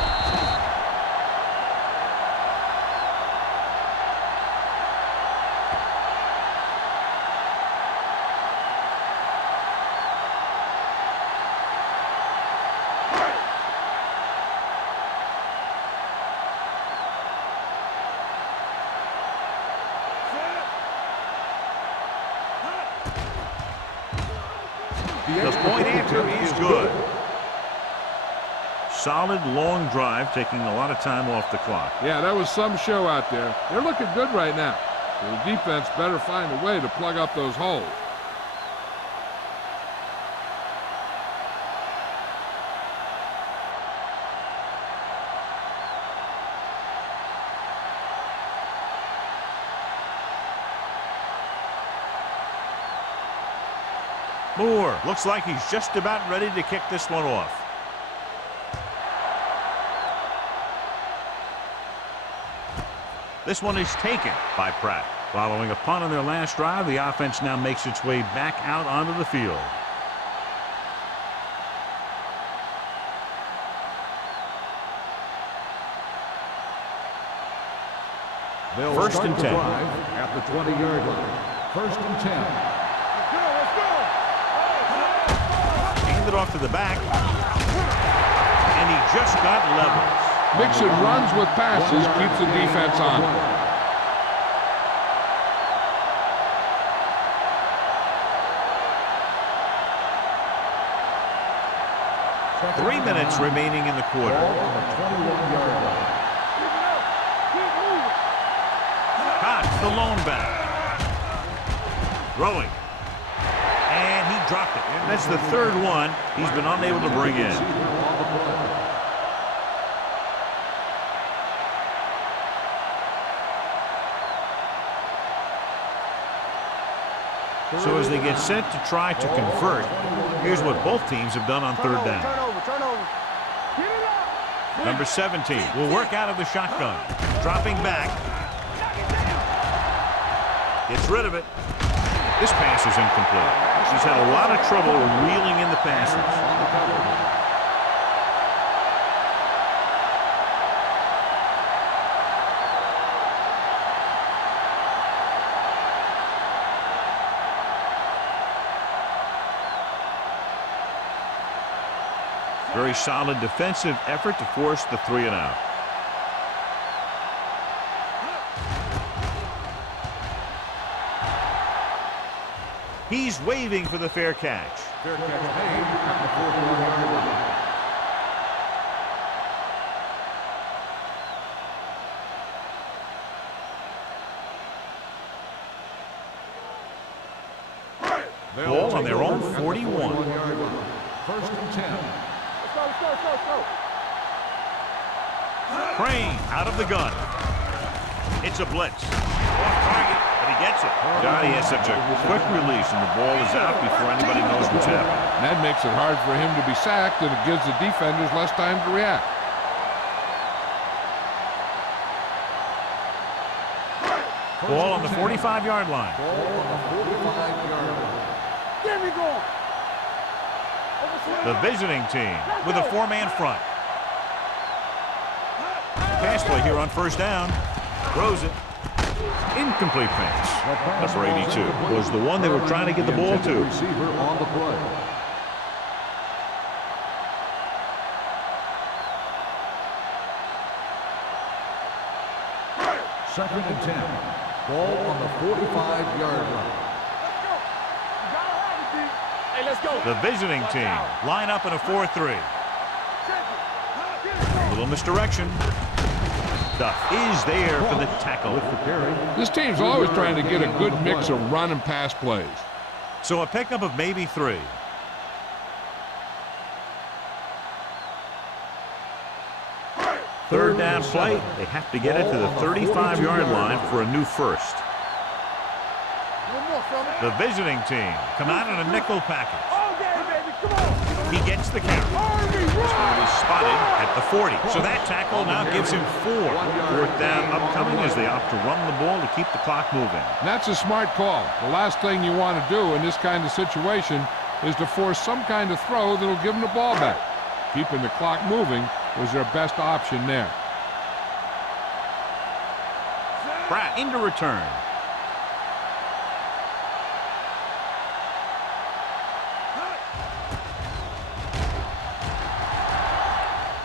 The point after is good. Solid, long drive, taking a lot of time off the clock. Yeah, that was some show out there. They're looking good right now. So the defense better find a way to plug up those holes. Moore looks like he's just about ready to kick this one off. This one is taken by Pratt. Following a punt on their last drive, the offense now makes its way back out onto the field. First and 10. At the 20-yard line. First and 10. Handed off to the back. And he just got levels. Mixon runs with passes, keeps the defense on it. 3 minutes remaining in the quarter. Cox, the lone back. Throwing. And he dropped it. That's the third one he's been unable to bring in. So as they get set to try to convert, here's what both teams have done on third down. Turnover. Number 17 will work out of the shotgun. Dropping back. Gets rid of it. This pass is incomplete. She's had a lot of trouble reeling in the passes. Very solid defensive effort to force the 3 and out. He's waving for the fair catch. Fair catch made at the 41-yard line. Ball on their own 41. 41-yard line. First and 10. Let's go. Crane out of the gun. It's a blitz. Off target, but he gets it. Johnny has such a quick release, and the ball is out before anybody knows what's happening. And that makes it hard for him to be sacked, and it gives the defenders less time to react. Ball on the 45-yard line. Ball on the 45-yard line. Get me going. The visiting team with a four-man front. Pass play here on first down. Throws it. Incomplete pass. Number 82 was the one they were trying to get the ball to. Receiver on the play. Second and 10. Ball on the 45-yard line. Hey, let's go. The visiting team line up in a 4-3. A little misdirection. Duff is there for the tackle. With the carry. This team's always trying to get a good mix of run and pass plays. So a pickup of maybe 3. Third down play. They have to get it to the 35-yard line for a new first. The visiting team come out in a nickel package. He gets the count. He's going to be spotted at the 40. So that tackle now gives him 4. Fourth down upcoming as they opt to run the ball to keep the clock moving. And that's a smart call. The last thing you want to do in this kind of situation is to force some kind of throw that'll give them the ball back. Keeping the clock moving was their best option there. Pratt into return.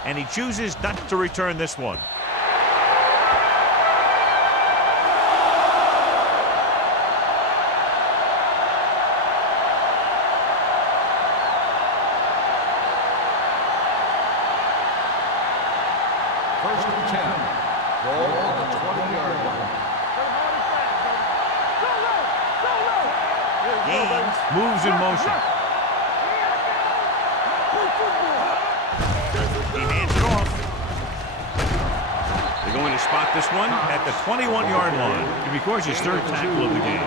And he chooses not to return this one. First and 10. Ball on the 20-yard line. Gaines moves in motion. He hands it off. They're going to spot this one at the 21-yard line. He records his third tackle of the game.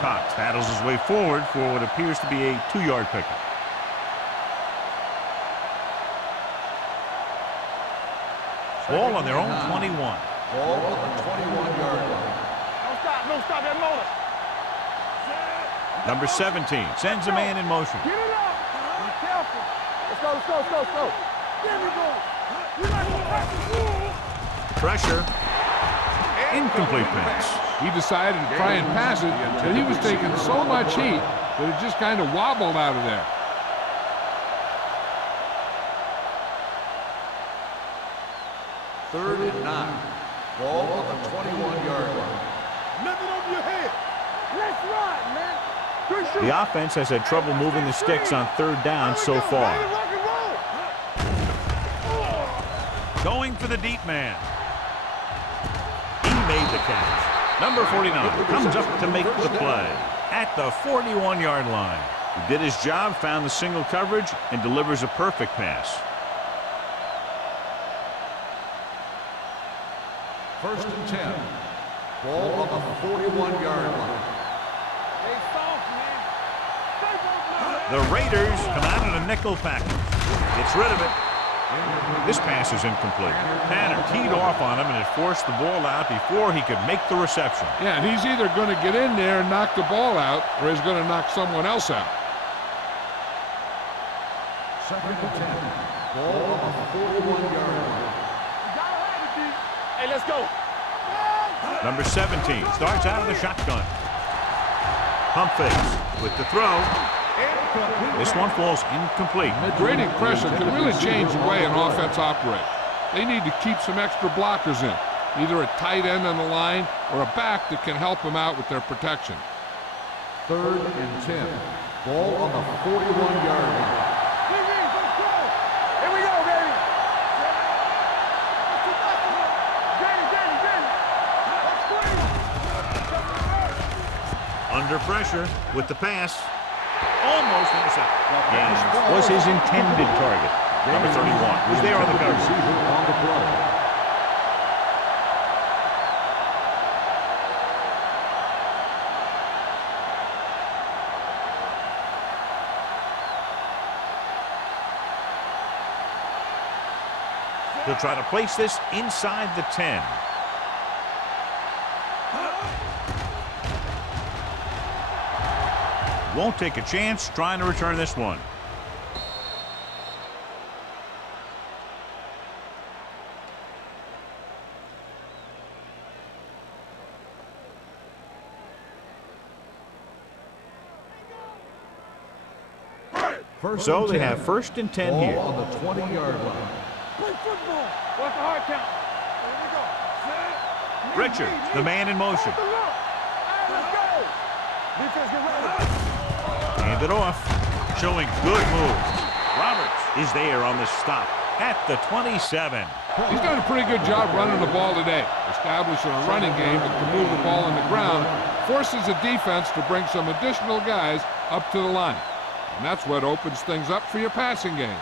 Cox paddles his way forward for what appears to be a 2-yard pickup. Ball on their own 21. Ball on the 21-yard line. Don't stop that motor. Number 17 sends a man in motion. Get it up. Be careful. Let's go. There we go. You're not going to practice. Pressure. Incomplete pass. He decided to try and pass it, but he was taking so much heat that it just kind of wobbled out of there. Third and 9. Ball on the 21-yard line. Nothing over your head. Let's run, man. Good shoot. The offense has had trouble moving the sticks on third down so far. Rock and roll. Going for the deep man. He made the catch. Number 49 comes up to make the play at the 41-yard line. He did his job, found the single coverage, and delivers a perfect pass. First and 10. Ball on the 41-yard line. Stay soft, man. Stay soft, man. The Raiders come out in a nickel package. Gets rid of it. This pass is incomplete. Tanner teed off on him and had forced the ball out before he could make the reception. Yeah, and he's either going to get in there and knock the ball out, or he's going to knock someone else out. Second and 10. Ball on the 41-yard line. Hey, let's go. Number 17 starts out of the shotgun. Pump fakes with the throw. This one falls incomplete. Grading pressure can really change the way an offense operates. They need to keep some extra blockers in, either a tight end on the line or a back that can help them out with their protection. 3rd and 10. Ball on the 41-yard line. Here we go, baby. Under pressure with the pass. Almost intercepted. Gaines was his intended target. Number 31 was there on the coverage. On the play. He'll try to place this inside the 10. Won't take a chance trying to return this one. So they have 1st and 10 here. On the 20-yard line. Play football. What's the hard count? Here we go. Set. Richards, the man in motion. Let's go. Defense, get ready. Hand it off. Showing good moves. Roberts is there on the stop at the 27. He's done a pretty good job running the ball today, establishing a running game that can move the ball on the ground, forces the defense to bring some additional guys up to the line. And that's what opens things up for your passing game.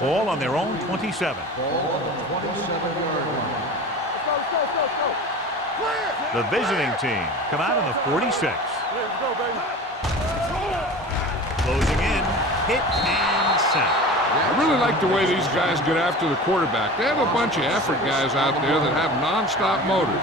Ball on their own 27. Ball on the 27-yard line. Go. The visiting team come out on the 46. Let's go, baby. Closing in, hit and sack. I really like the way these guys get after the quarterback. They have a bunch of effort guys out there that have non-stop motors.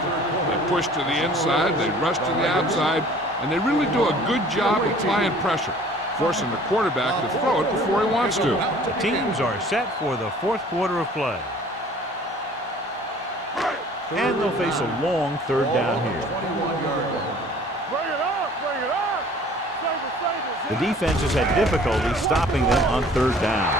They push to the inside, they rush to the outside, and they really do a good job applying pressure, forcing the quarterback to throw it before he wants to. The teams are set for the 4th quarter of play. And they'll face a long 3rd down here. Bring it up. The defense has had difficulty stopping them on 3rd down.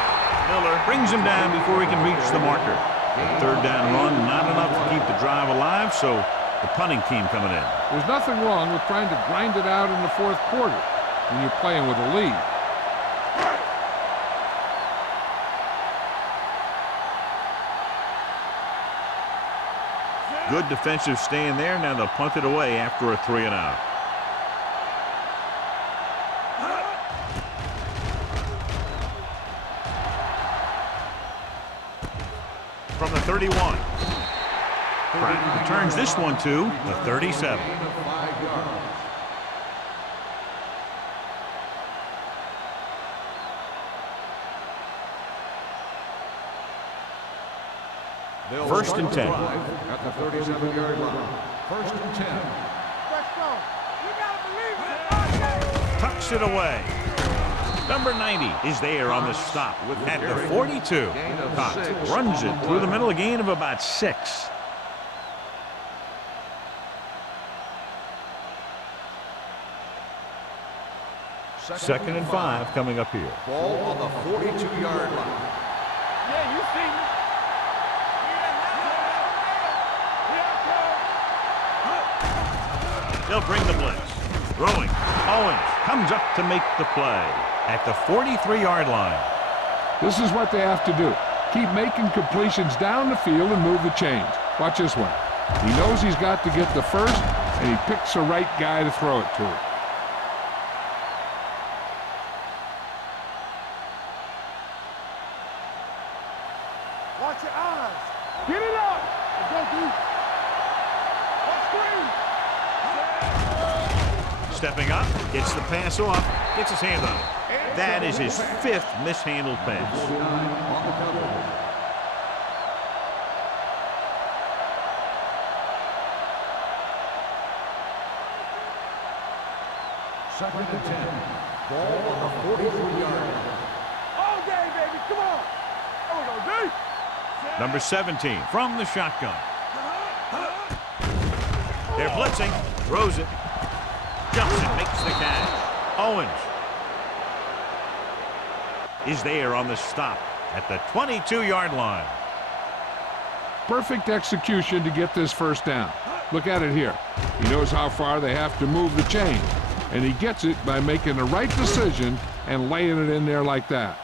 Miller brings him down before he can reach the marker. The 3rd down run, not enough to keep the drive alive, so the punting team coming in. There's nothing wrong with trying to grind it out in the 4th quarter when you're playing with a lead. Good defensive stand there. Now they'll punt it away after a 3 and out. From the 31. Pratt returns this one to the 37. First and 10. At the 37-yard line. 1st and 10. Let's go. You gotta believe it. Tucks it away. Number 90 is there on the stop at the 42. Cox runs it through the middle, a gain of about 6. Second and 5 coming up here. Ball on the 42-yard line. Yeah, you see me. They'll bring the blitz. Throwing. Owens comes up to make the play at the 43-yard line. This is what they have to do. Keep making completions down the field and move the chains. Watch this one. He knows he's got to get the first, and he picks the right guy to throw it to. Watch your eyes. Get it up. Let's go, dude. Stepping up, gets the pass off, gets his hand on it. That is his 5th mishandled pass. Second and 10. Ball on the 43-yard line. All day, baby. Come on. There we go, dude. Number 17 from the shotgun. They're blitzing, throws it, jumps and makes the catch. Owens is there on the stop at the 22-yard line. Perfect execution to get this first down. Look at it here. He knows how far they have to move the chain, and he gets it by making the right decision and laying it in there like that.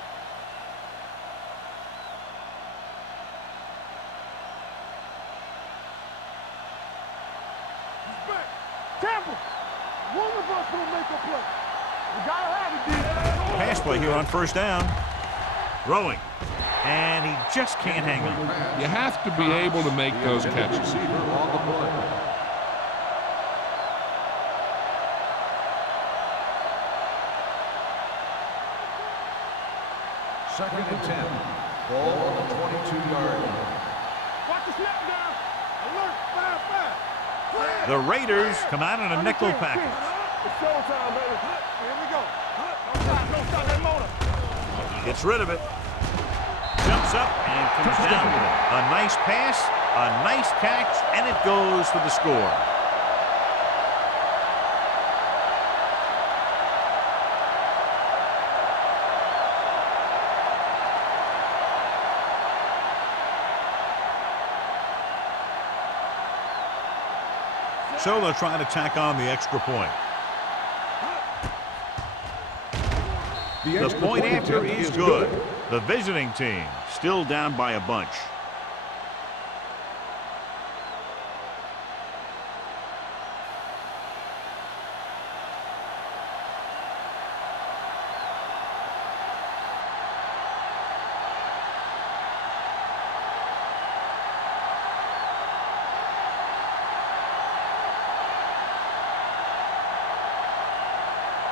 Pass play here on first down. Throwing. And he just can't hang on. You have to be able to make those catches. Second and 10. Ball on the 22-yard line. Watch the snap down. Alert, fire, fire. The Raiders come out in a nickel package. It's showtime, baby. Here we go. Don't stop that motor. Gets rid of it. Jumps up and comes down with it. A nice pass, a nice catch, and it goes for the score. So they'll try to tack on the extra point. The point after is good. The visiting team still down by a bunch.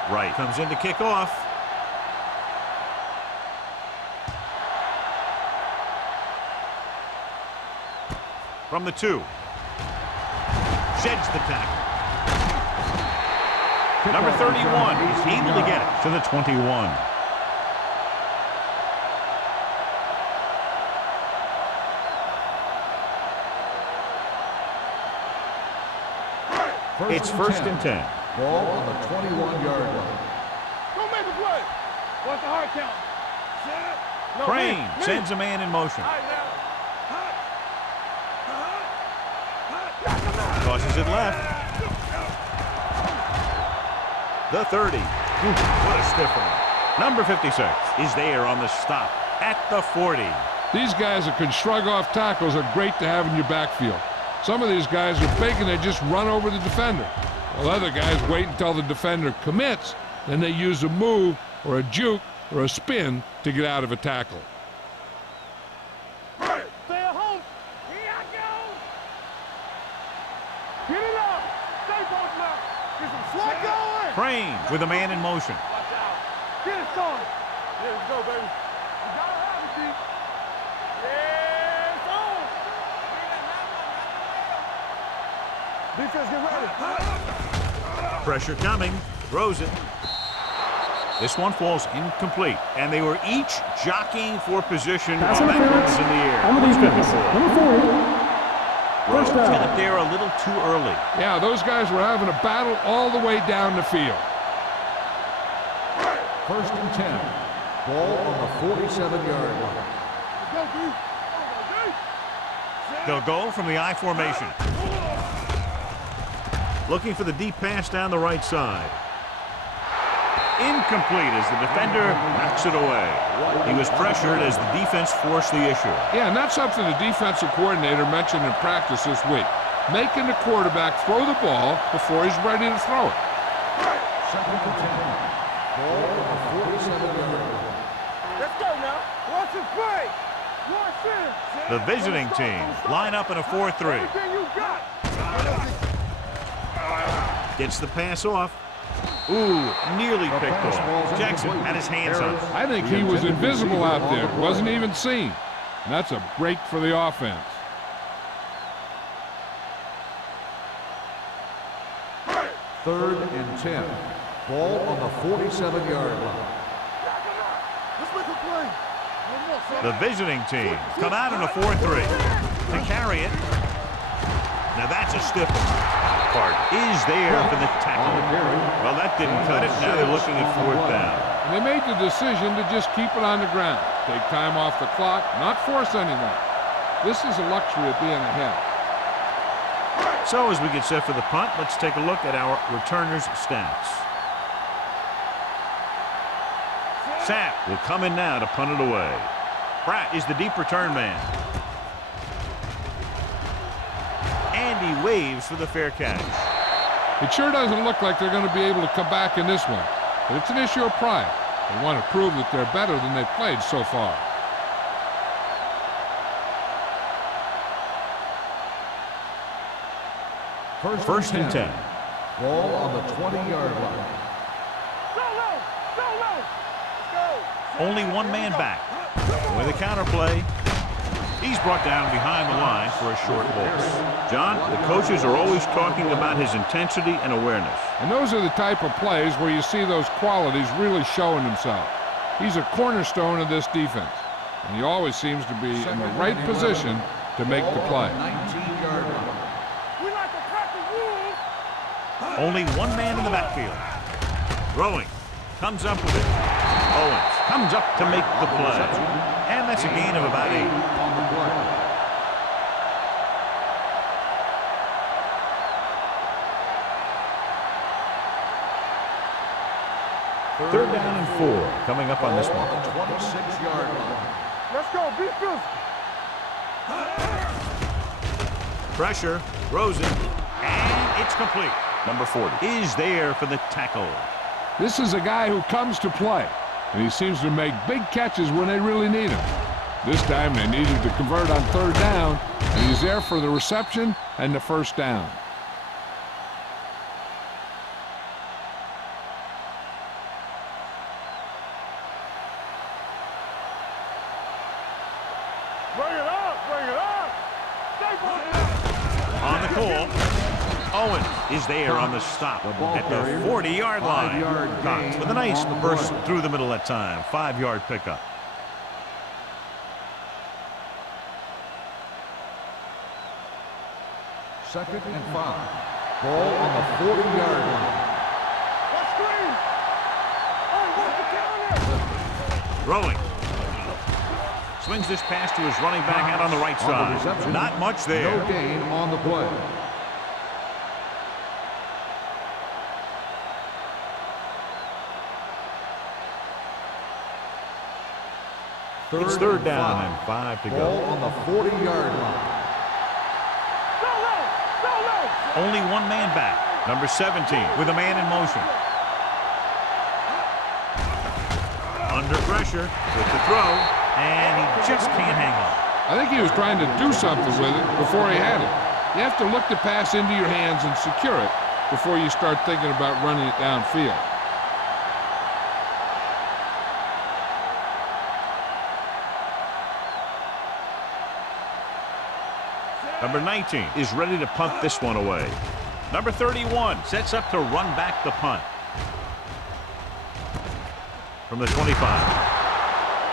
Right comes in to kick off. From the 2. Sheds the tackle. Number 31 is able to get it to the 21. It's first and 10. Ball on the 21-yard line. Don't make a play. What's the hard count? Set. No, Crane sends a man in motion. All right, now. Tosses it left. The 30. What a stiff one. Number 56 is there on the stop at the 40. These guys that can shrug off tackles are great to have in your backfield. Some of these guys are big and they just run over the defender. While other guys wait until the defender commits, then they use a move or a juke or a spin to get out of a tackle. Stay at home. Here I go. Get it up. Stay both now. Get some slack going. Crane with a man in motion. Watch out. Get it started. Here we go, baby. You gotta have it, D. Yeah, it's on. Defense, get ready. Pressure coming. Throws it. This one falls incomplete. And they were each jockeying for position while that one was in the air. Rose got it there a little too early. Yeah, those guys were having a battle all the way down the field. First and 10. Ball on the 47-yard line. They'll go from the I formation. Looking for the deep pass down the right side. Incomplete as the defender knocks it away. He was pressured as the defense forced the issue. Yeah, and that's something the defensive coordinator mentioned in practice this week. Making the quarterback throw the ball before he's ready to throw it. Second and 10. Ball on the 47-yard line. Let's go now. Watch it play. Watch it. The visiting team line up in a 4-3. Everything you got. Gets the pass off. Ooh, nearly picked off. Jackson had his hands on it. I think he was invisible out there. Wasn't even seen. And that's a break for the offense. Third and 10. Ball on the 47-yard line. Let's make a play. The visiting team come out in a 4-3. To carry it. Now that's a stiff one. Is there for the tackle. Well, that didn't cut it. Now they're looking at fourth down. And they made the decision to just keep it on the ground. Take time off the clock, not force anything. This is a luxury of being ahead. So as we get set for the punt, let's take a look at our returners' stats. Sapp will come in now to punt it away. Pratt is the deep return man. And he waves for the fair catch. It sure doesn't look like they're going to be able to come back in this one, but it's an issue of pride. They want to prove that they're better than they've played so far. First and 10. Ball on the 20-yard line. Only one man back. With a counter play, he's brought down behind the line for a short loss. John, the coaches are always talking about his intensity and awareness. And those are the type of plays where you see those qualities really showing himself. He's a cornerstone of this defense, and he always seems to be in the right position to make the play. 19-yard line. Only one man in the backfield. Throwing. Comes up with it. Owens comes up to make the play. And that's a gain of about 8. On the play. Third down and 4 coming up on this one. On the 26-yard line. Let's go, be physical. Pressure. Throws it. And it's complete. Number 40 is there for the tackle. This is a guy who comes to play, and he seems to make big catches when they really need him. This time they needed to convert on third down, and he's there for the reception and the first down. Bring it up, bring it up. Stay On the call, Owens is there on the stop at the 40-yard line. Cox with a nice burst through the middle that time. 5-yard pickup. Second and 5. Ball on the 40-yard line. Let's screen. Hey, what's the counter? Throwing. Swings this pass to his running back out on the right side. Not much there. No gain on the play. It's third down and 5 to Ball go. on the 40-yard line. Only one man back. Number 17 with a man in motion. Under pressure with the throw, and he just can't hang on. I think he was trying to do something with it before he had it. You have to look the pass into your hands and secure it before you start thinking about running it downfield. Number 19 is ready to punt this one away. Number 31 sets up to run back the punt. From the 25.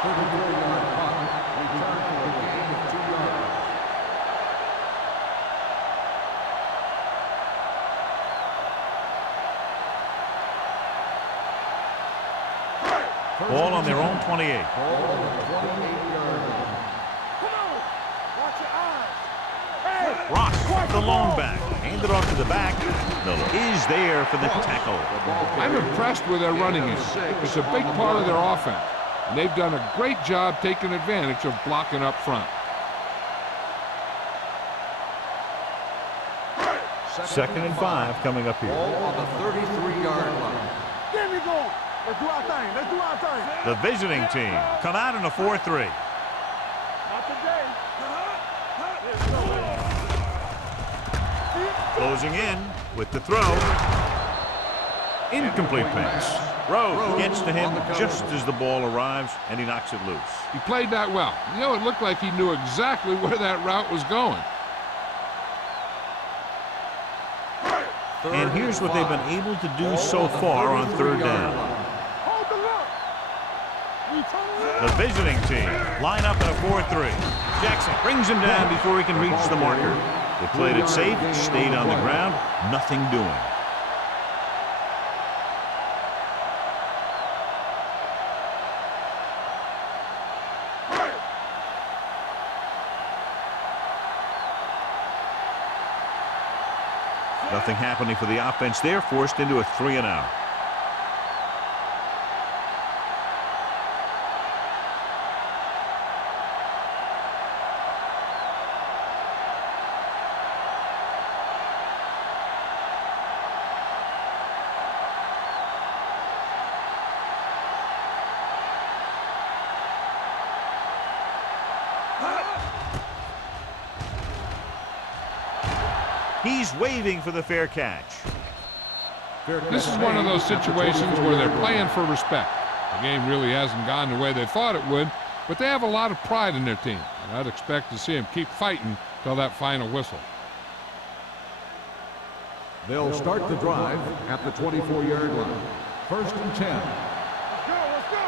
34-yard punt. Return for a gain of 2 yards. Ball on their own 28. Ball on the 28-yard line. Come on. Watch your eyes. Hey. Ross, the lone back. Handed off to the back. Miller is there for the tackle. I'm impressed with their running game. It's a big part of their offense, and they've done a great job taking advantage of blocking up front. Second and 5 coming up here. Ball on the 33-yard line. There we go. Let's do our thing. Let's do our thing. The visiting team come out in a 4-3. Not today. Closing in with the throw. Incomplete pass. Rose gets to him just as the ball arrives, and he knocks it loose. He played that well. You know, it looked like he knew exactly where that route was going. And here's what they've been able to do so far on third down. Hold the look. The visiting team line up in a 4-3. Jackson brings him down before he can reach the marker. They played it safe, stayed on the ground, nothing doing. Nothing happening for the offense there, forced into a 3-and-out. He's waving for the fair catch. This is one of those situations where they're playing for respect. The game really hasn't gone the way they thought it would, but they have a lot of pride in their team. And I'd expect to see them keep fighting till that final whistle. They'll start the drive at the 24-yard line. 1st and 10. Let's go.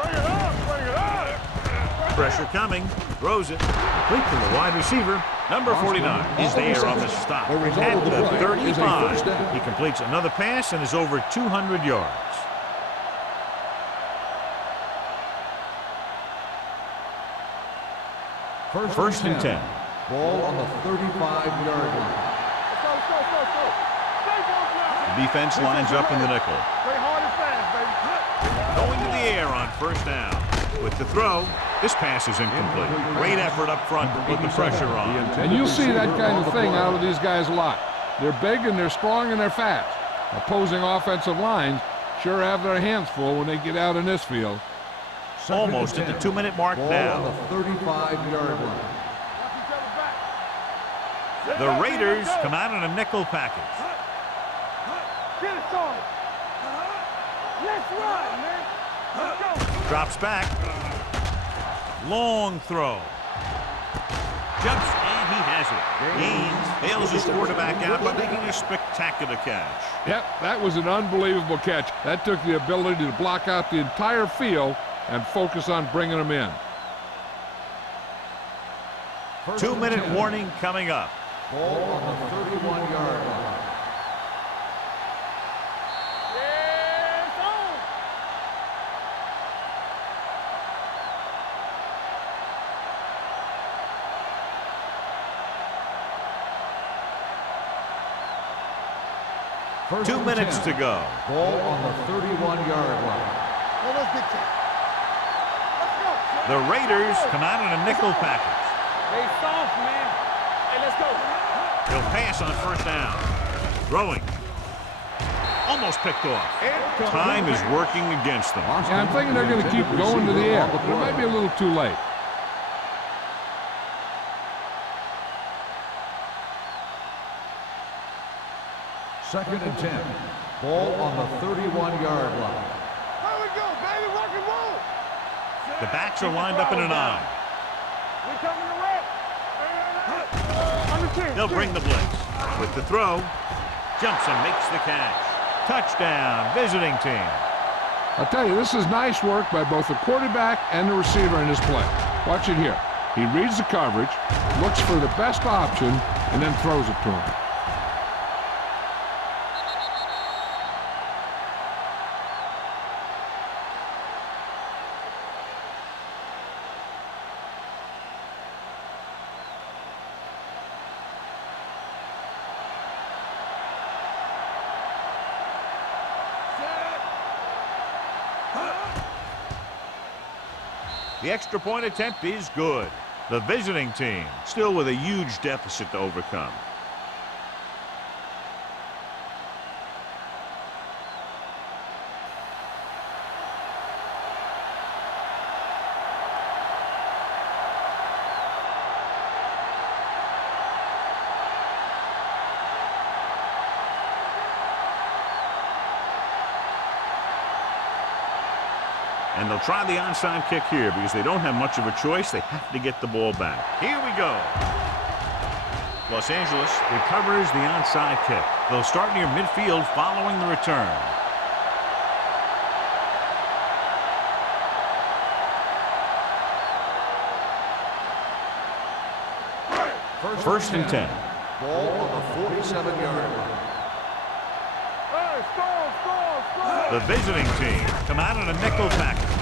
Bring it up. Pressure coming. Throws it. Complete to the wide receiver. Number 49 is there on the stop. At the 35. He completes another pass and is over 200 yards. First and 10. Ball on the 35-yard line. The defense lines up in the nickel. Play hard and fast, baby. Going to the air on 1st down. With the throw, this pass is incomplete. Great effort up front to put the pressure on. And you'll see that kind of thing out of these guys a lot. They're big and they're strong and they're fast. Opposing offensive lines sure have their hands full when they get out in this field. Almost at the 2-minute mark now. On the 35-yard line. The Raiders come out in a nickel package. Get it on. Let's run, man. Let's go. Drops back. Long throw. Jumps, and he has it. Gaines bails his quarterback out by making a spectacular catch. Yep, that was an unbelievable catch. That took the ability to block out the entire field and focus on bringing them in. 2-minute warning coming up. Ball on the 31-yard line. First 2 minutes to go. Ball on the 31-yard line. The Raiders come out in a nickel package. Hey, soft, man. Hey, let's go. He'll pass on 1st down. Throwing. Almost picked off. Time is working against them. Yeah, I'm thinking they're going to keep going to the air, but it might be a little too late. Second and 10. Ball on the 31-yard line. Here we go, baby. Rock and roll. The backs are lined up in an I. We coming to red. They'll bring the blitz. With the throw, jumps and makes the catch. Touchdown, visiting team. I'll tell you, this is nice work by both the quarterback and the receiver in this play. Watch it here. He reads the coverage, looks for the best option, and then throws it to him. The extra point attempt is good. The visiting team still with a huge deficit to overcome. And they'll try the onside kick here because they don't have much of a choice. They have to get the ball back. Here we go. Los Angeles recovers the onside kick. They'll start near midfield following the return. First and 10. Ball on the 47-yard line. Hey, score. The visiting team come out in a nickel package.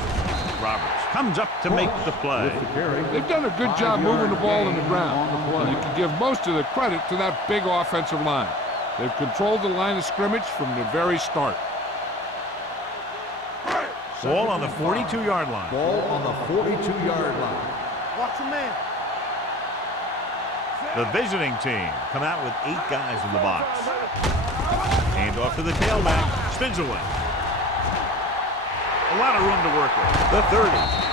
Roberts comes up to make the play. They've done a good job moving the ball in the ground, and you can give most of the credit to that big offensive line. They've controlled the line of scrimmage from the very start. Ball on the 42-yard line. Ball on the 42-yard line. Watch your man. The visiting team come out with 8 guys in the box. Hand off to the tailback. Spins away. A lot of room to work with. The 30.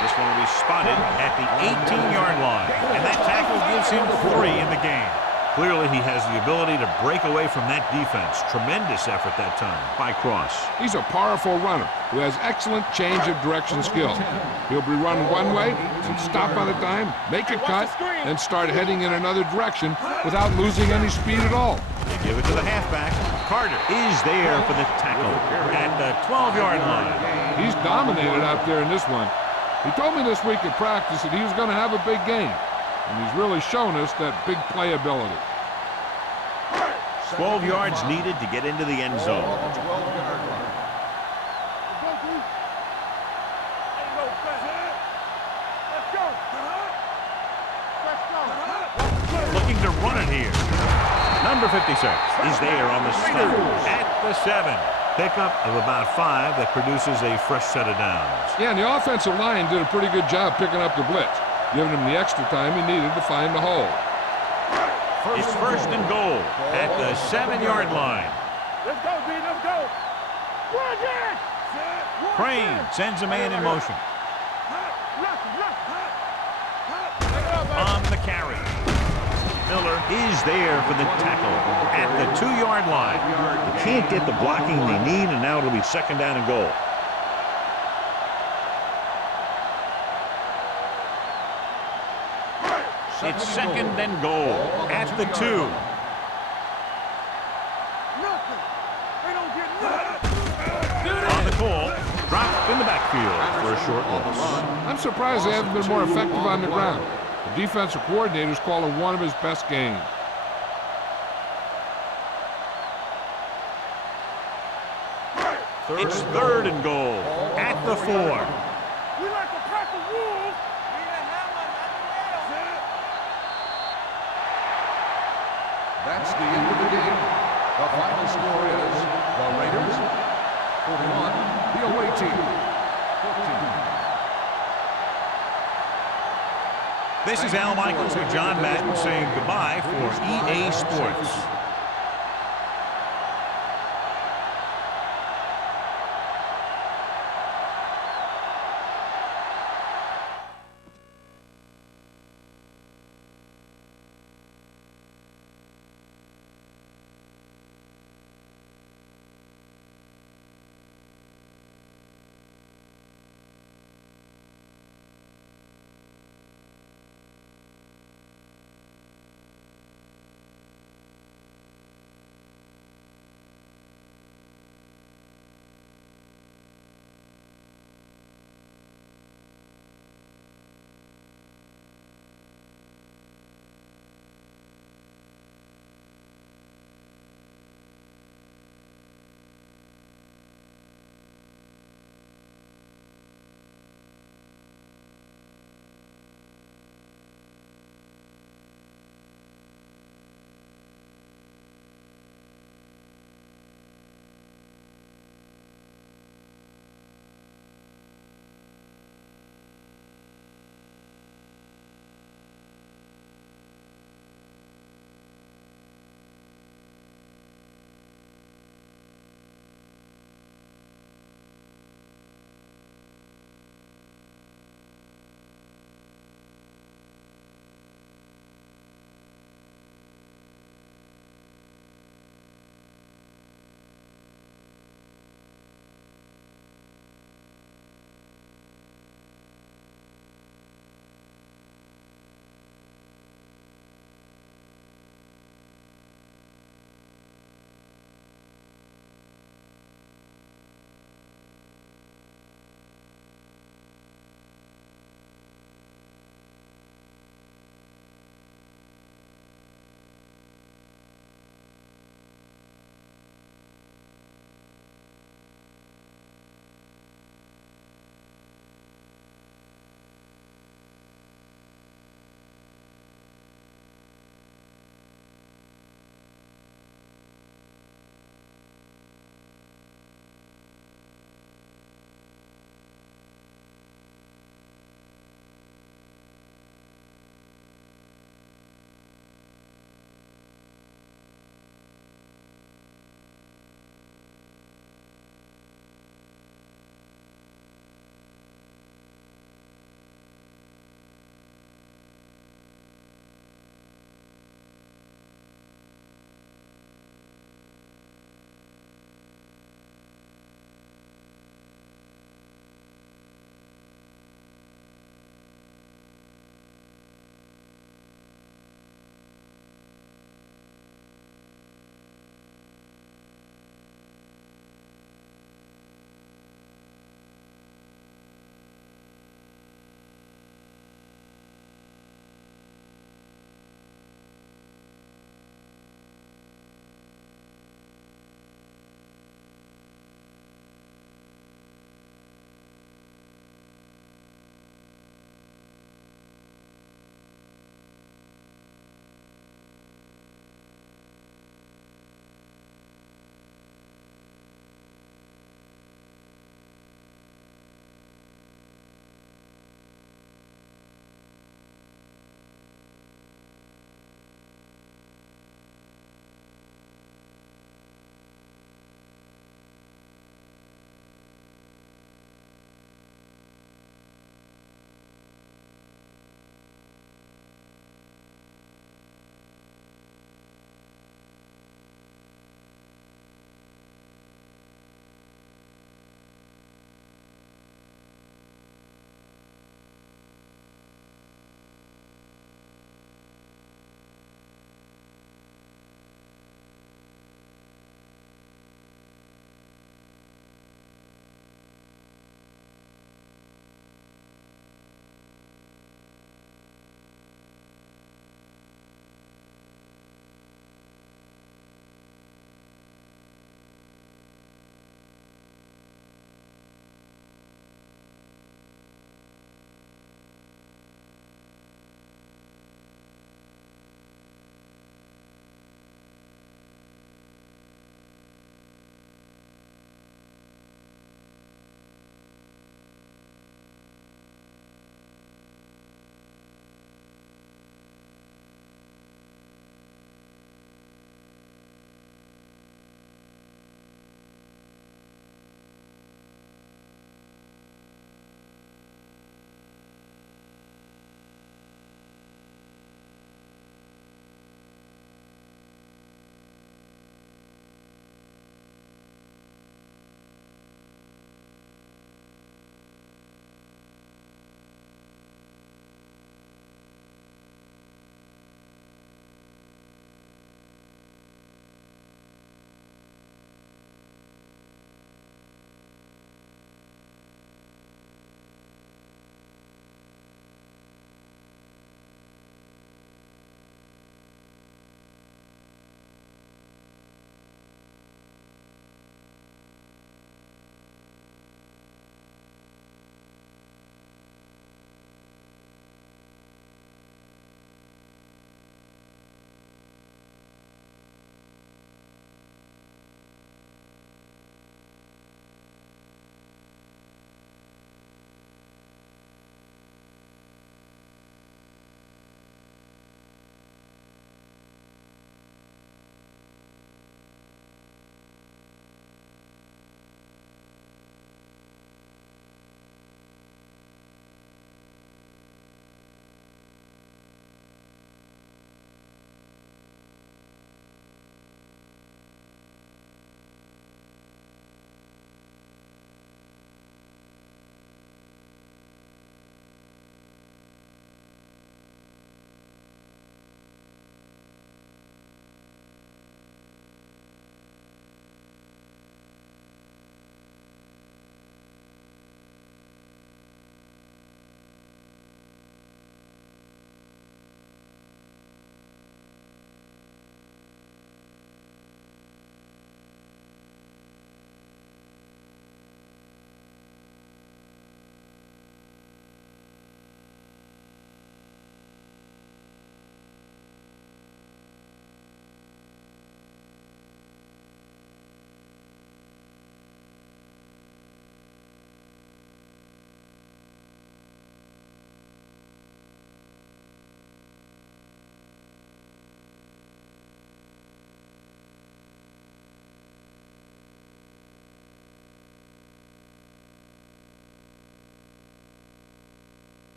This one will be spotted at the 18-yard line. And that tackle gives him 3 in the game. Clearly, he has the ability to break away from that defense. Tremendous effort that time by Cross. He's a powerful runner who has excellent change of direction skills. He'll be running one way and stop on a dime, make a cut, and start heading in another direction without losing any speed at all. They give it to the halfback. Carter is there for the tackle at the 12-yard line. He's dominated out there in this one. He told me this week at practice that he was going to have a big game. And he's really shown us that big playability. 12 yards needed to get into the end zone. Looking to run it here. Number 56 is there on the stop at the 7. Pickup of about 5 that produces a fresh set of downs. Yeah, and the offensive line did a pretty good job picking up the blitz, giving him the extra time he needed to find the hole. It's first and goal at the 7-yard line. Let's go, D. Let's go. Crane sends a man in motion. On the carry. Miller is there for the tackle at the 2-yard line. They can't get the blocking they need, and now it'll be second down and goal. It's second and goal at the 2. On the call, dropped in the backfield for a short loss. I'm surprised they haven't been more effective on the ground. The defensive coordinator's calling one of his best games. It's third and goal at the 4. We like to pack the wolves. That's the end of the game. The final score is the Raiders 41, the away team 14. This is Al Michaels with John Madden saying goodbye for EA Sports.